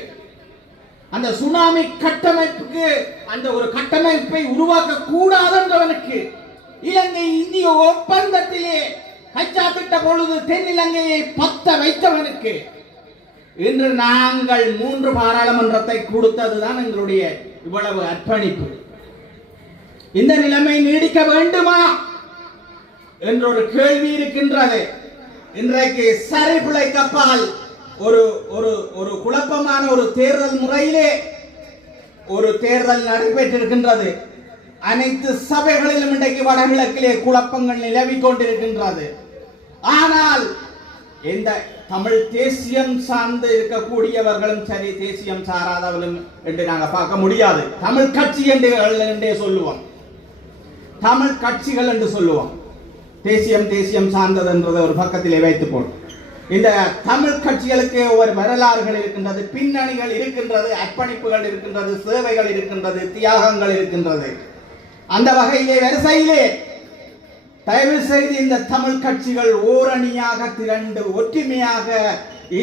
அந்த சுனாமி கட்டமைப்புக்கு அந்த ஒரு கட்டமைப்பை உருவாக்க கூடாதவனுக்கு, இலங்கை இந்திய ஒப்பந்தத்திலே கைச்சாத்திட்ட பொழுது தென்னிலங்கையை பத்த வைத்தவனுக்கு இன்று நாங்கள் 3 பாராளுமன்றத்தை கொடுத்ததுதான் எங்களுடைய இவ்வளவு அர்ப்பணிப்பு. இந்த நிலைமை நீடிக்க வேண்டுமா என்ற ஒரு கேள்வி இருக்கின்றது. இன்றைக்கு சரிபிழை கப்பால் ஒரு குழப்பமான ஒரு தேர்தல் முறையிலே ஒரு தேர்தல் நடைபெற்றிருக்கின்றது. அனைத்து சபைகளிலும் இன்றைக்கு வடகிழக்கிலே குழப்பங்கள் நிலவிக் கொண்டிருக்கின்றது. ஆனால் இந்த தமிழ் தேசியம் சார்ந்து இருக்கக்கூடியவர்களும் சரி, தேசியம் சாராதவர்களும் என்று நாங்கள் பார்க்க முடியாது. தமிழ் கட்சி என்றே சொல்லுவோம், தமிழ் கட்சிகள் என்று சொல்லுவோம். தேசியம் சார்ந்தது என்றதை ஒரு பக்கத்திலே வைத்து போடும். இந்த தமிழ் கட்சிகளுக்கு ஒரு வரலாறுகள் இருக்கின்றது, பின்னணிகள் இருக்கின்றது, அர்ப்பணிப்புகள் இருக்கின்றது, சேவைகள் இருக்கின்றது, தியாகங்கள் இருக்கின்றது. அந்த வகையிலே வரிசையிலே தயவு செய்து இந்த தமிழ் கட்சிகள் ஓரணியாக திரண்டு ஒற்றுமையாக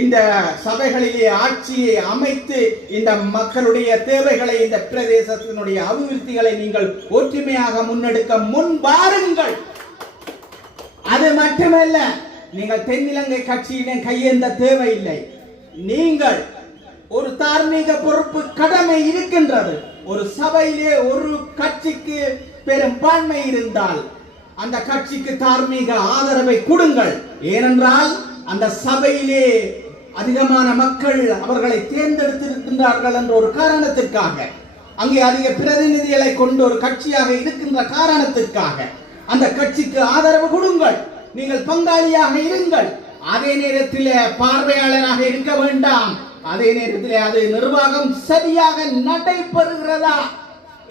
இந்த சபைகளிலே ஆட்சியை அமைத்து இந்த மக்களுடைய தேவைகளை, இந்த பிரதேசத்தினுடைய அபிவிருத்திகளை நீங்கள் ஒற்றுமையாக முன்னெடுக்க முன் வாருங்கள். அது மட்டுமல்ல, நீங்கள் தென்னிலங்கை கட்சியிடம் கையேந்த தேவையில்லை. நீங்கள் ஒரு தார்மீக பொறுப்பு கடமை இருக்கின்றது. ஒரு சபையிலே ஒரு கட்சிக்கு பெரும்பான்மை இருந்தால் அந்த கட்சிக்கு தார்மீக ஆதரவை கொடுங்கள். ஏனென்றால் அந்த சபையிலே அதிகமான மக்கள் அவர்களை தேர்ந்தெடுத்திருக்கின்றார்கள் என்ற ஒரு காரணத்திற்காக, அங்கே அதிக பிரதிநிதிகளை கொண்ட ஒரு கட்சியாக இருக்கின்ற காரணத்திற்காக அந்த கட்சிக்கு ஆதரவு கொடுங்கள். நீங்கள் பங்காளியாக இருங்கள். அதே நேரத்தில் பார்வையாளராக இருக்க வேண்டாம். அதே நேரத்தில் அது நிர்வாகம் சரியாக நடைபெறுகிறதா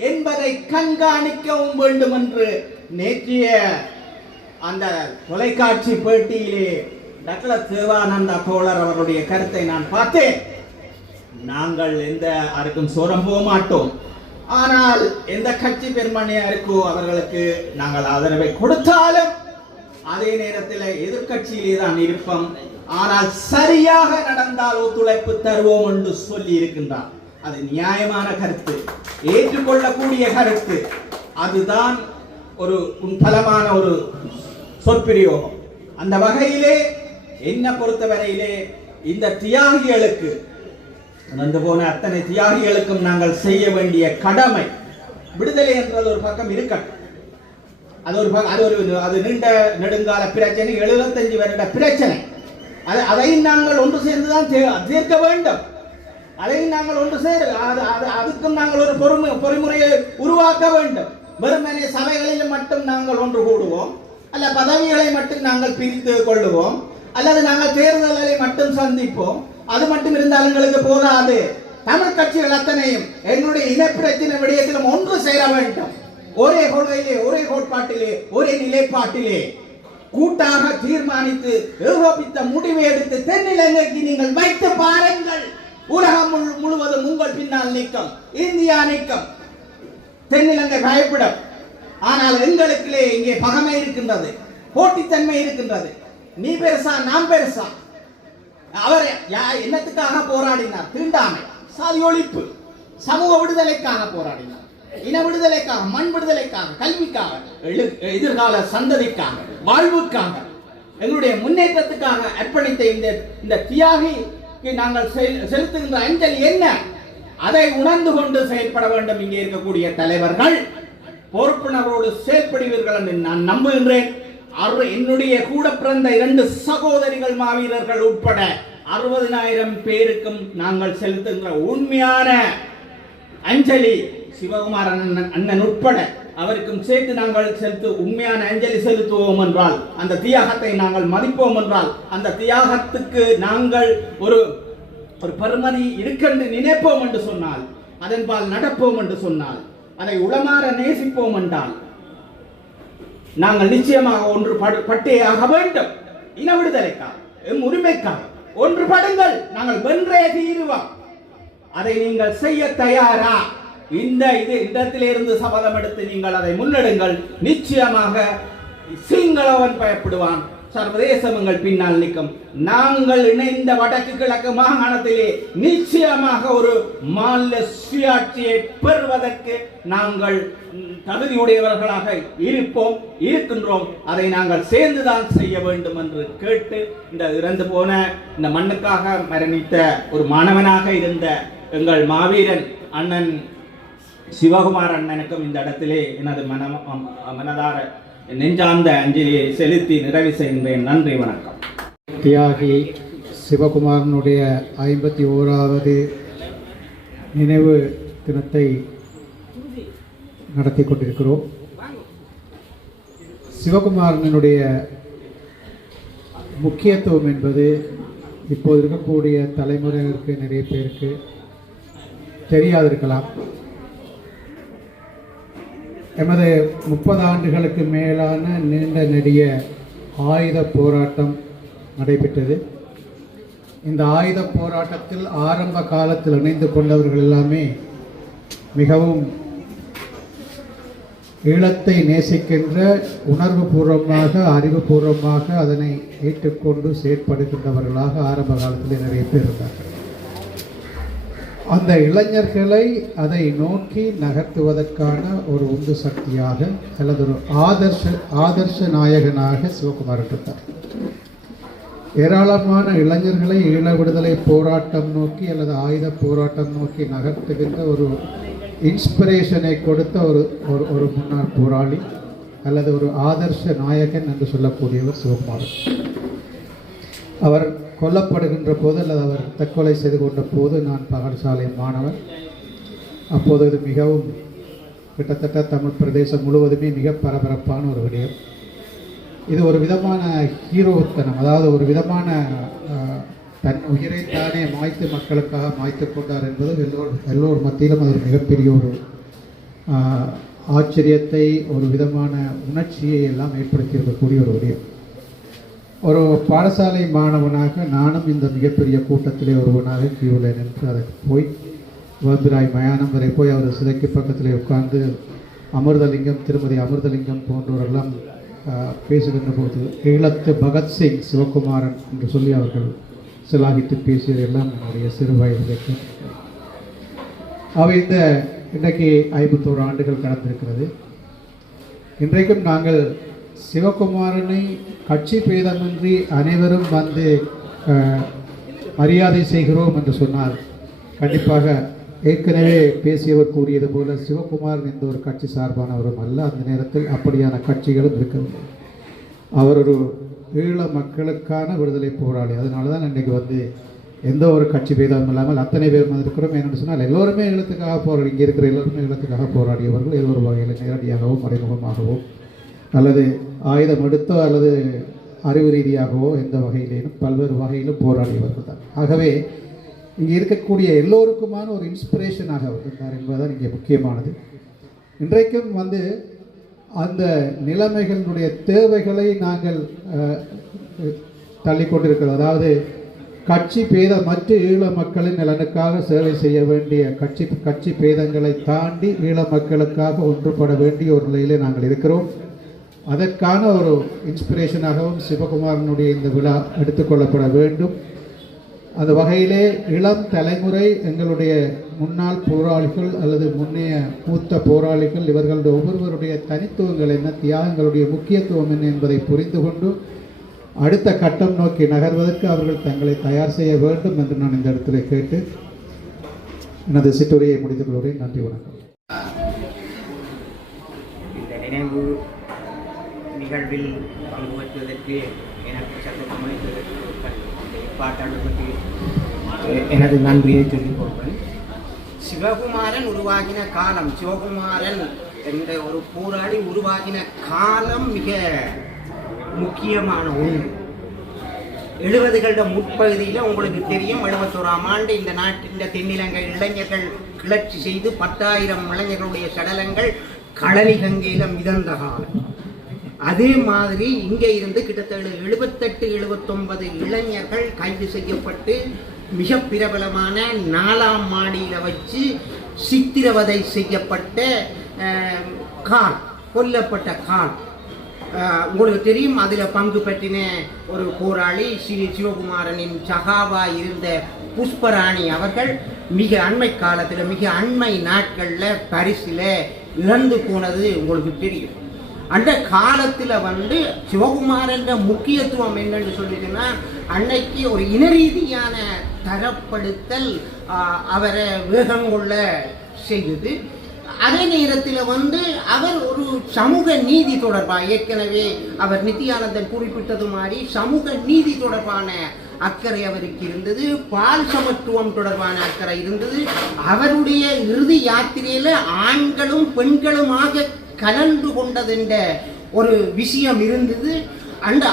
என்பதை கண்காணிக்கவும் வேண்டும் என்று நேற்றைய அந்த தொலைக்காட்சி பேட்டியிலே டக்ளஸ் தேவானந்தா தோழர் அவருடைய கருத்தை நான் பார்த்தேன். நாங்கள் எந்த யாருக்கும் சோரம் போக மாட்டோம். ஆனால் எந்த கட்சி பெரும்பான்மையா இருக்கோ அவர்களுக்கு நாங்கள் ஆதரவை கொடுத்தாலும் அதே நேரத்தில் எதிர்கட்சியிலே தான் இருப்போம். ஆனால் சரியாக நடந்தால் ஒத்துழைப்பு தருவோம் என்று சொல்லி இருக்கின்றார். அது நியாயமான கருத்து, ஏற்றுக்கொள்ளக்கூடிய கருத்து. அதுதான் ஒரு பலமான ஒரு சொற்பிரயோகம். அந்த வகையிலே என்ன பொறுத்தவரையிலே இந்த தியாகிகளுக்கு, நடந்து போன அத்தனை தியாகிகளுக்கும் நாங்கள் செய்ய வேண்டிய கடமை, விடுதலை என்றது ஒரு பக்கம் இருக்கட்டும், அது நீண்ட நெடுங்கால பிரச்சனை, 75 வருட பிரச்சனை. அதையும் நாங்கள் ஒன்று சேர்ந்துதான் தீர்க்க வேண்டும். அதையும் நாங்கள் ஒன்று அதுக்கும் நாங்கள் ஒரு பொறிமுறையை உருவாக்க வேண்டும். வெறுமனே சபைகளில் மட்டும் நாங்கள் ஒன்று கூடுவோம், அல்ல பதவிகளை மட்டும் நாங்கள் பிரித்து கொள்ளுவோம், அல்லது நாங்கள் தேர்தல்களை மட்டும் சந்திப்போம். அது மட்டும் இருந்தால் எங்களுக்கு போதாது. தமிழ் கட்சிகள் அத்தனையும் எங்களுடைய இனப்பிரச்சனை விடயத்திலும் ஒன்று சேர வேண்டும். ஒரே கொள்கையிலே, ஒரே கோட்பாட்டிலே, ஒரே நிலைப்பாட்டிலே கூட்டாக தீர்மானித்து ஏகோபித்த முடிவை எடுத்து தென்னிலங்கைக்கு நீங்கள் வைத்து பாருங்கள். உலகம் முழுவதும் உங்கள் பின்னால் நிற்கும், இந்தியா நிற்கும், தென்னிலங்கை பயப்படும். ஆனால் எங்களுக்குள்ளே இங்கே பகமை இருக்கின்றது, போட்டித்தன்மை இருக்கின்றது. நீ பெருசா நான் பெருசா. அவர் என்னத்துக்காக போராடினார்? தீண்டாமை, சாதி ஒழிப்பு, சமூக விடுதலைக்காக போராடினார். இன விடுதலைக்காக, மண் விடுதலைக்காக, கல்விக்காக, எதிர்கால சந்ததிக்காக, வாழ்வுக்காக, எங்களுடைய முன்னேற்றத்துக்காக அர்ப்பணித்த இந்த தியாகிக்கு நாங்கள் செலுத்துகின்ற அஞ்சலி என்ன? அதை உணர்ந்து கொண்டு செயல்பட வேண்டும். இங்கே இருக்கக்கூடிய தலைவர்கள் பொறுப்புணர்வோடு செயல்படுவீர்கள் என்று நான் நம்புகின்றேன். என்னுடைய கூட பிறந்த 2 சகோதரிகள் மாவீரர்கள் உட்பட 60,000 பேருக்கும் நாங்கள் செலுத்துகின்ற உண்மையான அஞ்சலி, சிவகுமார் அண்ணன் உட்பட அவருக்கும் சேர்த்து நாங்கள் உண்மையான அஞ்சலி செலுத்துவோம் என்றால், அந்த தியாகத்தை நாங்கள் மதிப்போம் என்றால், அந்த தியாகத்துக்கு நாங்கள் ஒரு பெருமதி இருக்கென்று நினைப்போம் என்று சொன்னால், அதன்பால் நடப்போம் என்று சொன்னால், அதை உளமாற நேசிப்போம் என்றால், நாங்கள் நிச்சயமாக ஒன்று பட்டேயாக வேண்டும். இன விடுதலைக்காக, எம் உரிமைக்காக ஒன்றுபடுங்கள். நாங்கள் வென்றே தீருவோம். அதை நீங்கள் செய்ய தயாரா? இந்த இடத்திலிருந்து சபதம் எடுத்து நீங்கள் அதை முன்னெடுங்கள். நிச்சயமாக சிங்களவன் பயப்படுவான், சர்வதேசம் எங்கள் பின்னால் நிற்கும். நாங்கள் இணைந்த வடக்கு கிழக்கு மாகாணத்திலே நிச்சயமாக ஒரு மாநில சுயாட்சியை பெறுவதற்கு நாங்கள் தகுதியுடையவர்களாக இருக்கின்றோம். அதை நாங்கள் சேர்ந்துதான் செய்ய வேண்டும் என்று கேட்டு, இந்த இறந்து போன இந்த மண்ணுக்காக மரணித்த ஒரு மாணவனாக இருந்த எங்கள் மாவீரன் அண்ணன் சிவகுமார் அண்ணனுக்கும் இந்த இடத்திலே எனது மனதார நெஞ்சார்ந்த அஞ்சலியை செலுத்தி நிறைவு செய்கின்றேன். நன்றி, வணக்கம். தியாகி சிவகுமாரனுடைய 51வது நினைவு தினத்தை நடத்தி கொண்டிருக்கிறோம். சிவகுமாரனுடைய முக்கியத்துவம் என்பது இப்போது இருக்கக்கூடிய தலைமுறையினருக்கு நிறைய பேருக்கு தெரியாதிருக்கலாம். எமது 30 ஆண்டுகளுக்கு மேலான நீண்ட நெடிய ஆயுத போராட்டம் நடைபெற்றது. இந்த ஆயுத போராட்டத்தில் ஆரம்ப காலத்தில் இணைந்து கொண்டவர்கள் எல்லாமே மிகவும் ஈழத்தை நேசிக்கின்ற, உணர்வு பூர்வமாக, அறிவுபூர்வமாக அதனை ஏற்றுக்கொண்டு செயற்படுகின்றவர்களாக ஆரம்ப காலத்தில் நிறைய பேர் இருந்தார்கள். அந்த இளைஞர்களை அதை நோக்கி நகர்த்துவதற்கான ஒரு உந்து சக்தியாக அல்லது ஒரு ஆதர்ஷ நாயகனாக சிவகுமார் இருந்தார். ஏராளமான இளைஞர்களை ஈழ விடுதலை போராட்டம் நோக்கி அல்லது ஆயுத போராட்டம் நோக்கி நகர்த்துகின்ற ஒரு இன்ஸ்பிரேஷனை கொடுத்த ஒரு முன்னாள் போராளி அல்லது ஒரு ஆதர்ஷ நாயகன் என்று சொல்லக்கூடியவர் சிவகுமார். அவர் கொல்லப்படுகின்ற போது அல்லது அவர் தற்கொலை செய்து கொண்ட போது நான் பாடசாலை மாணவன். அப்போது இது மிகவும் கிட்டத்தட்ட தமிழ் பிரதேசம் முழுவதுமே மிக பரபரப்பான ஒரு விடயம். இது ஒரு விதமான ஹீரோத்தனம், அதாவது ஒரு விதமான தன் உயிரைத்தானே மாய்த்து மக்களுக்காக மாய்த்து கொண்டார் என்பது எல்லோர் மத்தியிலும் அது ஒரு மிகப்பெரிய ஒரு ஆச்சரியத்தை, ஒரு விதமான உணர்ச்சியை எல்லாம் ஏற்படுத்தியிருக்கக்கூடிய ஒரு விடயம். ஒரு பாடசாலை மாணவனாக நானும் இந்த மிகப்பெரிய கூட்டத்திலே ஒருவனாக கியூவில் நின்று அதற்கு போய் வேம்பிராய் மயானம் வரை போய் அவர் சிலைக்கு பக்கத்தில் உட்கார்ந்து அமிர்தலிங்கம், திருமதி அமிர்தலிங்கம் போன்றவரெல்லாம் பேசுகின்ற போது ஈழத்து பகத்சிங் சிவகுமாரன் என்று சொல்லி அவர்கள் சிலாகித்து பேசியதெல்லாம் என்னுடைய சிறு வயதிற்கு அவை இன்றைக்கு 51 ஆண்டுகள் கடந்திருக்கிறது. இன்றைக்கும் நாங்கள் சிவகுமாரனை கட்சி பேதமின்றி அனைவரும் வந்து மரியாதை செய்கிறோம் என்று சொன்னால் கண்டிப்பாக ஏற்கனவே பேசியவர் கூறியது போல சிவகுமாரன் எந்த ஒரு கட்சி சார்பானவரும் அல்ல. அந்த நேரத்தில் அப்படியான கட்சிகளும் இருக்கவில்லை. அவர் ஒரு ஈழ மக்களுக்கான விடுதலை போராளி. அதனால தான் இன்றைக்கு வந்து எந்த ஒரு கட்சி பேதமும் இல்லாமல் அத்தனை பேர் இருக்கிறோம். என்னென்னு சொன்னால் எல்லோருமே ஈழத்துக்காக போராடி, இங்கே இருக்கிற எல்லோருமே ஈழத்துக்காக போராடியவர்கள் ஏதோ ஒரு வகையில் நேரடியாகவோ மறைமுகமாகவோ அல்லது ஆயுதம் எடுத்தோ அல்லது அறிவு ரீதியாகவோ எந்த வகையிலேனும் பல்வேறு வகையிலும் போராடியவர்கள் தான். ஆகவே இங்கே இருக்கக்கூடிய எல்லோருக்குமான ஒரு இன்ஸ்பிரேஷனாக இருந்தார் என்பதுதான் இங்கே முக்கியமானது. இன்றைக்கும் வந்து அந்த நிலைமைகளுடைய தேவைகளை நாங்கள் தள்ளிக்கொண்டிருக்கிறோம். அதாவது கட்சி பேதமற்ற ஈழ மக்களின் நலனுக்காக சேவை செய்ய வேண்டிய கட்சி பேதங்களை தாண்டி ஈழ மக்களுக்காக ஒன்றுபட வேண்டிய ஒரு நிலையிலே நாங்கள் இருக்கிறோம். அதற்கான ஒரு இன்ஸ்பிரேஷனாகவும் சிவகுமாரனுடைய இந்த விழா எடுத்துக்கொள்ளப்பட வேண்டும். அந்த வகையிலே இளம் தலைமுறை எங்களுடைய முன்னாள் போராளிகள் அல்லது முன்னைய மூத்த போராளிகள் இவர்களுடைய ஒவ்வொருவருடைய தனித்துவங்கள் என்ன, தியாகங்களுடைய முக்கியத்துவம் என்ன என்பதை புரிந்து கொண்டு அடுத்த கட்டம் நோக்கி நகர்வதற்கு அவர்கள் தங்களை தயார் செய்ய வேண்டும் என்று நான் இந்த இடத்துல கேட்டு எனது சிற்றுரையை முடித்துக் கொள்கிறேன். நன்றி, வணக்கம். இந்த நினைவு நிகழ்வில் பங்குபற்றுவதற்கு எனக்கு சட்டமன்ற பாட்டாளர் பற்றி எனது நன்றியை சொல்லிக் கொள்வேன். சிவகுமாரன் உருவாகின காலம், சிவகுமாரன் என்ற ஒரு போராளி உருவாகின காலம் மிக முக்கியமான ஒன்று. 70கள முற்பகுதியில் உங்களுக்கு தெரியும், 71ஆம் ஆண்டு இந்த நாட்டின் தென்னிலங்கை இளைஞர்கள் கிளர்ச்சி செய்து 10,000 இளைஞர்களுடைய சடலங்கள் கடலி கங்கையில் மிதந்த காலம். அதே மாதிரி இங்கே இருந்து கிட்டத்தட்ட 78-79 இளைஞர்கள் கைது செய்யப்பட்டு மிக பிரபலமான 4ஆம் மாடியில் வச்சு சித்திரவதை செய்யப்பட்ட கால், கொல்லப்பட்ட கால் உங்களுக்கு தெரியும். அதில் பங்கு பற்றின ஒரு போராளி சிவகுமாரனின் சகாவா இருந்த புஷ்பராணி அவர்கள் மிக அண்மை காலத்தில், மிக அண்மை நாட்களில் பரிசில் இழந்து போனது உங்களுக்கு தெரியும். அந்த காலத்தில் வந்து சிவகுமாரன் முக்கியத்துவம் என்னன்னு சொல்லிட்டுன்னா, அன்னைக்கு ஒரு இனரீதியான தரப்படுத்தல் அவரை வேகம் கொள்ள செய்தது. அதே நேரத்தில் வந்து அவர் ஒரு சமூக நீதி தொடர்பாக, ஏற்கனவே அவர் நித்யானந்தன் குறிப்பிட்டது மாதிரி சமூக நீதி தொடர்பான அக்கறை அவருக்கு இருந்தது, பால் சமத்துவம் தொடர்பான அக்கறை இருந்தது. அவருடைய இறுதி யாத்திரையில் ஆண்களும் பெண்களுமாக கலந்து கொண்டதென்ற ஒரு விஷயம் இருந்தது.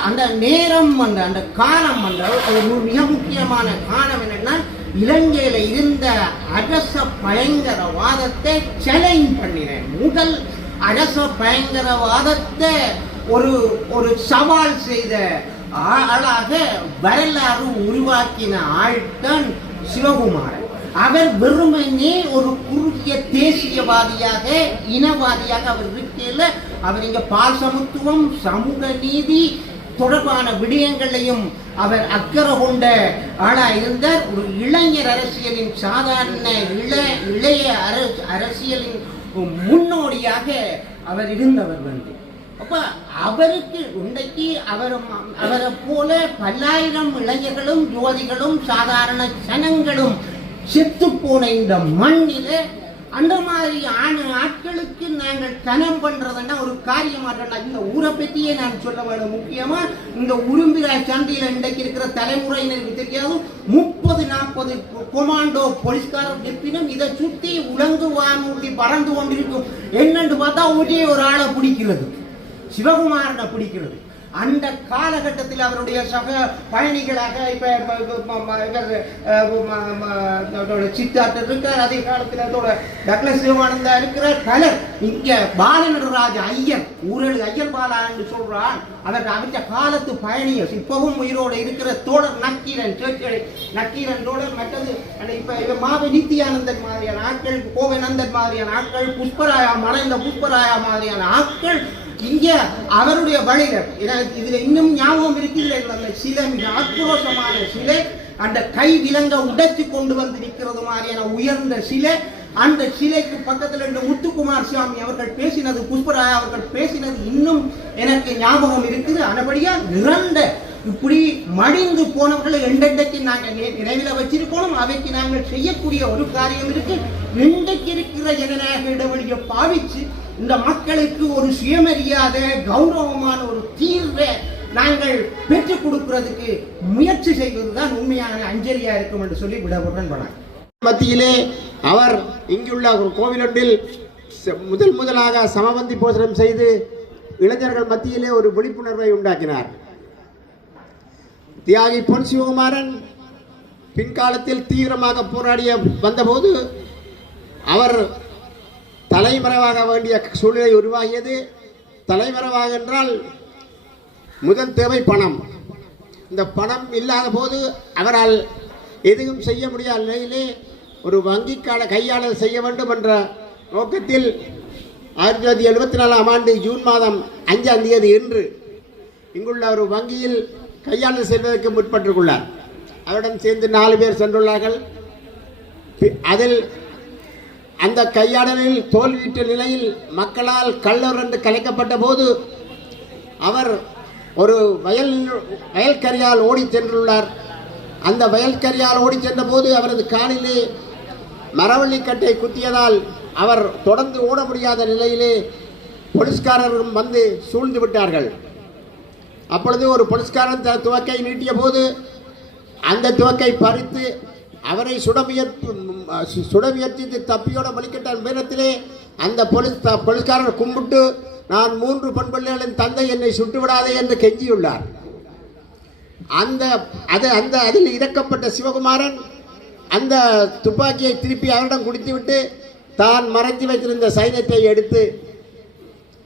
அந்த நேரம் அந்த காலம் ஒரு மிக முக்கியமான காலம் என்னன்னா, இலங்கையில இருந்த அரச பயங்கரவாதத்தை சேலஞ்ச் பண்ணின முதல் அரச பயங்கரவாதத்தை ஒரு சவால் செய்த ஆளாக வரலாறு உருவாக்கின ஆள்தான் சிவகுமாரன். அவர் வெறுமனே ஒரு குறுகிய தேசியவாதியாக, இனவாதியாக அவர் இருக்கையில் அவர் இங்க பால் சமத்துவம், சமூக நீதி தொடர்பான விடயங்களையும் அவர் அக்கறை கொண்ட ஆளாக இருந்தார். ஒரு இளைஞர் அரசியலின் சாதாரண இளைய அரசியலின் முன்னோடியாக அவர் இருந்தவர் வந்து. அப்ப அவருக்கு இன்றைக்கு அவரை போல பல்லாயிரம் இளைஞர்களும் யுவதிகளும் சாதாரண ஜனங்களும் செத்து போன இந்த மண்ணில அந்த மாதிரி ஆட்களுக்கு நாங்கள் கனம் பண்றதுன்னா ஒரு காரியமாட்டா. இந்த ஊரை பற்றியே நான் சொல்ல வேண்டும். முக்கியமா இந்த உரும்பிராய் சந்தையில் இன்றைக்கு இருக்கிற தலைமுறையினருக்கு தெரியாது, 30-40 கொமாண்டோ போலீஸ்காரர் இருப்பினும் இதை சுற்றி உலங்கு வானூர்தி பறந்து கொண்டிருக்கும். என்னன்னு பார்த்தா ஒரே ஒரு ஆளை பிடிக்கிறது, சிவகுமாரனை பிடிக்கிறது. அந்த காலகட்டத்தில் அவருடைய சக பயணிகளாக சித்தார்த்தர் இருக்கார், அதே காலத்தில் அதோட டக்ளஸ் சிவானந்தா இருக்கிறார், பலர். இங்க பாலநடராஜ ஐயர், ஊரழு ஐயர் பாலா என்று சொல்றான். அவற்ற காலத்து பயணிகள் இப்பவும் உயிரோடு இருக்கிற தோழர் நக்கீரன் தோழர். மற்றது இப்ப மாவை நித்யானந்தன் மாதிரியான ஆட்கள், கோவநந்தன் மாதிரியான ஆட்கள், புஷ்பராயா, மறைந்த புஷ்பராயா மாதிரியான ஆட்கள் இங்கே அவருடைய வழியில இதுல இன்னும் ஞாபகம் இருக்குது. அந்த சிலை மிக ஆக்ரோஷமான சிலை, அந்த கை விலங்க உடைச்சு கொண்டு வந்து நிற்கிறது மாதிரியான உயர்ந்த சிலை. அந்த சிலைக்கு பக்கத்தில் இருந்து முத்துக்குமார் சுவாமி அவர்கள் பேசினது, புஷ்பராய் அவர்கள் பேசினது இன்னும் எனக்கு ஞாபகம் இருக்குது. அதுபடியா நிறந்த இப்படி மடிந்து போனவர்களை எண்டெண்டைக்கு நாங்கள் நினைவில் வச்சிருக்கோம். அவைக்கு நாங்கள் செய்யக்கூடிய ஒரு காரியம் இருக்கு. இன்றைக்கு இருக்கிற ஜனநாயக இடைவெளியை பாவிச்சு இந்த மக்களுக்கு ஒரு சுயமரியாதை, கௌரவமான ஒரு தீர்வை நாங்கள் பெற்றுக் கொடுக்கிறதுக்கு முயற்சி செய்வதுதான் உண்மையான அஞ்சலியா இருக்கும் என்று சொல்லி விடவுடன் வணக்கம். மத்தியிலே அவர் இங்குள்ள ஒரு கோவிலொன்றில் முதலாக சமபந்தி போசனம் செய்து இளைஞர்கள் மத்தியிலே ஒரு விழிப்புணர்வை உண்டாக்கினார். தியாகி பொன் சிவகுமாரன் பின்காலத்தில் தீவிரமாக போராடிய வந்தபோது அவர் தலைமறைவாக வேண்டிய சூழ்நிலை உருவாகியது. தலைமறைவாக என்றால் முதல் தேவை பணம். இந்த பணம் இல்லாத போது அவரால் எதுவும் செய்ய முடியாத நிலையிலே ஒரு வங்கிக்கான கையாளர் செய்ய வேண்டும் என்ற நோக்கத்தில் 1974 ஆண்டு ஜூன் மாதம் 5ஆம் தேதி என்று இங்குள்ள ஒரு வங்கியில் கையாளர் செய்வதற்கு முற்பட்டுள்ளார். அவருடன் சேர்ந்து 4 பேர் சென்றுள்ளார்கள். அதில் அந்த கையாடலில் தோல்வியுற்ற நிலையில் மக்களால் கள்ளர் என்று கலைக்கப்பட்ட போது அவர் ஒரு வயல்கரியால் ஓடி சென்றுள்ளார். அந்த வயல்கரியால் ஓடி சென்ற போது அவரது காலிலே மரவள்ளிக்கட்டை குத்தியதால் அவர் தொடர்ந்து ஓட முடியாத நிலையிலே போலீஸ்காரரும் வந்து சூழ்ந்து விட்டார்கள். அப்பொழுது ஒரு போலீஸ்காரன் துவக்கை நீட்டிய போது அந்த துவக்கை பறித்து அவரை சுடமுயற்சித்து தப்பியோட வலிக்கட்ட நேரத்திலே அந்த போலீஸ்காரர் கும்பிட்டு, நான் 3 பெண் பிள்ளைகளின் தந்தை என்னை சுட்டுவிடாதே என்று கெஞ்சியுள்ளார். அதில் இறக்கப்பட்ட சிவகுமாரன் அந்த துப்பாக்கியை திருப்பி அவரிடம் குடித்துவிட்டு தான் மறைத்து வைத்திருந்த சைனத்தை எடுத்து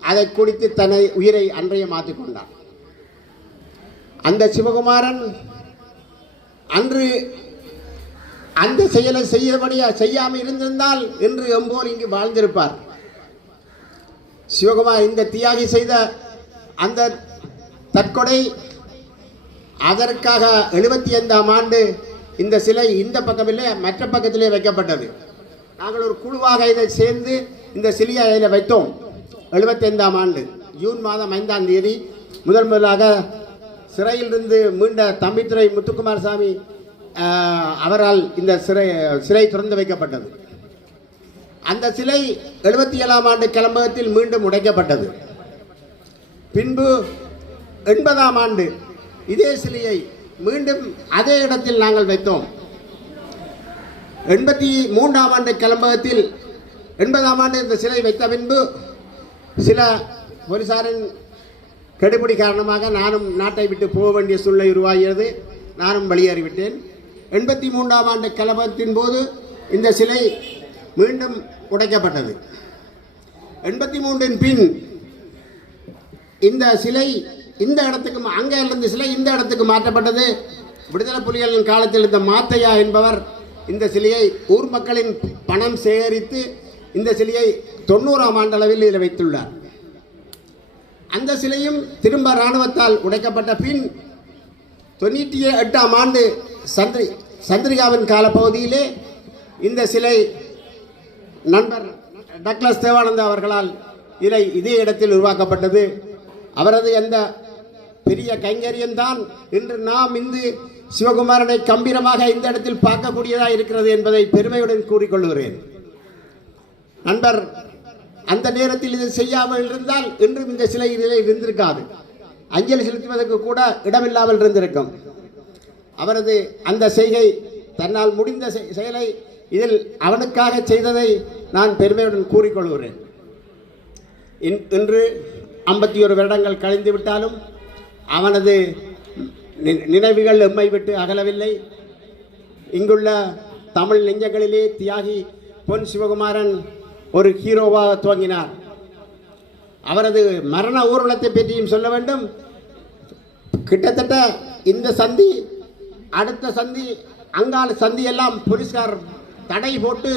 அதை குடித்து தன்னை உயிரை அன்றைய மாற்றிக்கொண்டார். அந்த சிவகுமாரன் அன்று அந்த செயலை செய்யாமல் இருந்திருந்தால் என்று எம்போர் இங்கு வாழ்ந்திருப்பார். சிவகுமார் இந்த தியாகி செய்த அந்த தற்கொலை, அதற்காக 75ஆம் ஆண்டு இந்த சிலை இந்த பக்கமில்லை மற்ற பக்கத்திலே வைக்கப்பட்டது. நாங்கள் ஒரு குழுவாக இதை சேர்ந்து இந்த சிலையை அதில் வைத்தோம். 75ஆம் ஆண்டு ஜூன் மாதம் 5ஆம் தேதி முதலாக சிறையிலிருந்து மீண்ட தம்பித்துறை முத்துக்குமார் சாமி அவரால் இந்த சிறை திறந்து வைக்கப்பட்டது. அந்த சிலை 77ஆம் ஆண்டு கிளம்பகத்தில் மீண்டும் உடைக்கப்பட்டது. பின்பு 80ஆம் ஆண்டு இதே சிலையை மீண்டும் அதே இடத்தில் நாங்கள் வைத்தோம். 83ஆம் ஆண்டு கிளம்பகத்தில் 80ஆம் ஆண்டு இந்த சிலை வைத்த பின்பு சில போலீசாரின் கெடுபிடி காரணமாக நானும் நாட்டை விட்டு போக வேண்டிய சூழ்நிலை உருவாகியது. நானும் வெளியேறிவிட்டேன். 83ஆம் ஆண்டு கலவரத்தின் போது இந்த சிலை மீண்டும் உடைக்கப்பட்டது. 83 பின் இந்த சிலை இந்த இடத்துக்கு அங்கே இருந்த சிலை இந்த இடத்துக்கு மாற்றப்பட்டது. விடுதலை புலிகளின் காலத்தில் இருந்த மாத்தையா என்பவர் இந்த சிலையை ஊர் மக்களின் பணம் சேகரித்து இந்த சிலையை 90ஆம் ஆண்டு அளவில் இதில் வைத்துள்ளார். அந்த சிலையும் திரும்ப இராணுவத்தால் உடைக்கப்பட்ட பின் 98ஆம் ஆண்டு சந்திரிகாவின் காலப்பகுதியிலே இந்த சிலை நண்பர் டக்ளஸ் தேவானந்தா அவர்களால் இதே இடத்தில் உருவாக்கப்பட்டது. அவரது அந்த பெரிய கைங்கரியம்தான் இன்று நாம் இந்து சிவகுமாரனை கம்பீரமாக இந்த இடத்தில் பார்க்கக்கூடியதாக இருக்கிறது என்பதை பெருமையுடன் கூறிக்கொள்கிறேன். நண்பர் அந்த நேரத்தில் இது செய்யாமல் இருந்தால் இன்றும் இந்த சிலை இருந்திருக்காது. அஞ்சலி செலுத்துவதற்கு கூட இடமில்லாமல் இருந்திருக்கும். அவரது அந்த செய்கை, தன்னால் முடிந்த செயலை இதில் அவனுக்காக செய்ததை நான் பெருமையுடன் கூறிக்கொள்கிறேன். இன்று 51 வருடங்கள் கழிந்து விட்டாலும் அவனது நினைவுகள் எம்மை விட்டு அகலவில்லை. இங்குள்ள தமிழ் நெஞ்சங்களிலே தியாகி பொன் சிவகுமாரன் ஒரு ஹீரோவாக துவங்கினார். அவரது மரண ஊர்வலத்தை பற்றியும் சொல்ல வேண்டும். கிட்டத்தட்ட இந்த சந்தி, அடுத்த சந்தி, அங்கால சந்தி எல்லாம் போலீஸ்கார் தடை போட்டு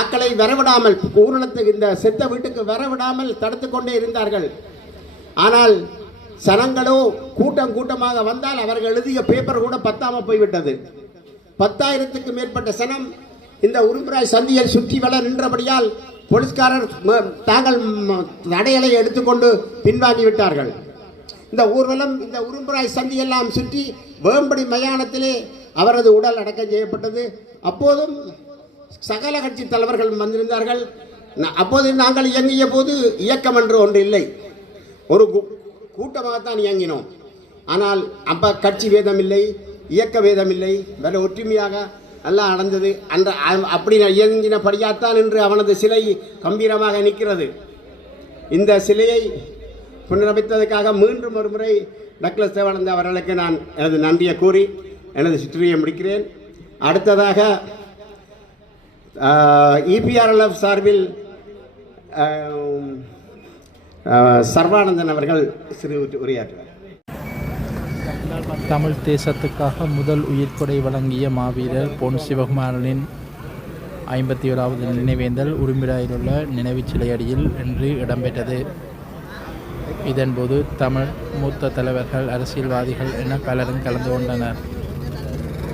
ஆக்களை வரவிடாமல் ஊர்வலத்துக்கு இந்த செத்த வீட்டுக்கு வரவிடாமல் தடுத்து கொண்டே இருந்தார்கள். ஆனால் சனங்களோ கூட்டம் கூட்டமாக வந்தால் அவர்கள் எழுதிய பேப்பர் கூட பத்தாமல் போய்விட்டது. 10,000க்கு மேற்பட்ட சனம் இந்த உரும்புராய் சந்தியை சுற்றி வள நின்றபடியால் போலீஸ்காரர் தாங்கள் தடைகளை எடுத்துக்கொண்டு பின்வாங்கிவிட்டார்கள். இந்த ஊர்வலம் இந்த உரும்புராய் சந்தியெல்லாம் சுற்றி வேம்படி மயானத்திலே அவரது உடல் அடக்கம் செய்யப்பட்டது. அப்போதும் சகல கட்சி தலைவர்கள் வந்திருந்தார்கள். அப்போது நாங்கள் இயங்கிய போது இயக்கம் என்று ஒன்று இல்லை, ஒரு கூட்டமாகத்தான் இயங்கினோம். ஆனால் அப்போ கட்சி வேதம் இல்லை, இயக்க வேதம் இல்லை, வேற ஒற்றுமையாக எல்லாம் நடந்தது. அந்த அப்படி இயங்கினபடியாத்தான் இன்று அவனது சிலை கம்பீரமாக நிற்கிறது. இந்த சிலையை புனரமைத்ததற்காக மீண்டும் ஒரு முறை டக்ளஸ் தேவானந்த அவர்களுக்கு நான் எனது நன்றியை கூறி எனது சிற்றுரையை முடிக்கிறேன். அடுத்ததாக இபிஆர்எல்எஃப் சார்பில் சர்வானந்தன் அவர்கள் சிறு உரையாற்றுவார். தமிழ் தேசத்துக்காக முதல் உயிர்கொடை வழங்கிய மாவீரர் பொன் சிவகுமாரனின் 51வது நினைவேந்தல் உரும்பிராயிலுள்ள நினைவுச் சிலையடியில் இன்று இடம்பெற்றது. இதன்போது தமிழ் மூத்த தலைவர்கள், அரசியல்வாதிகள் என பலரும் கலந்து கொண்டனர்.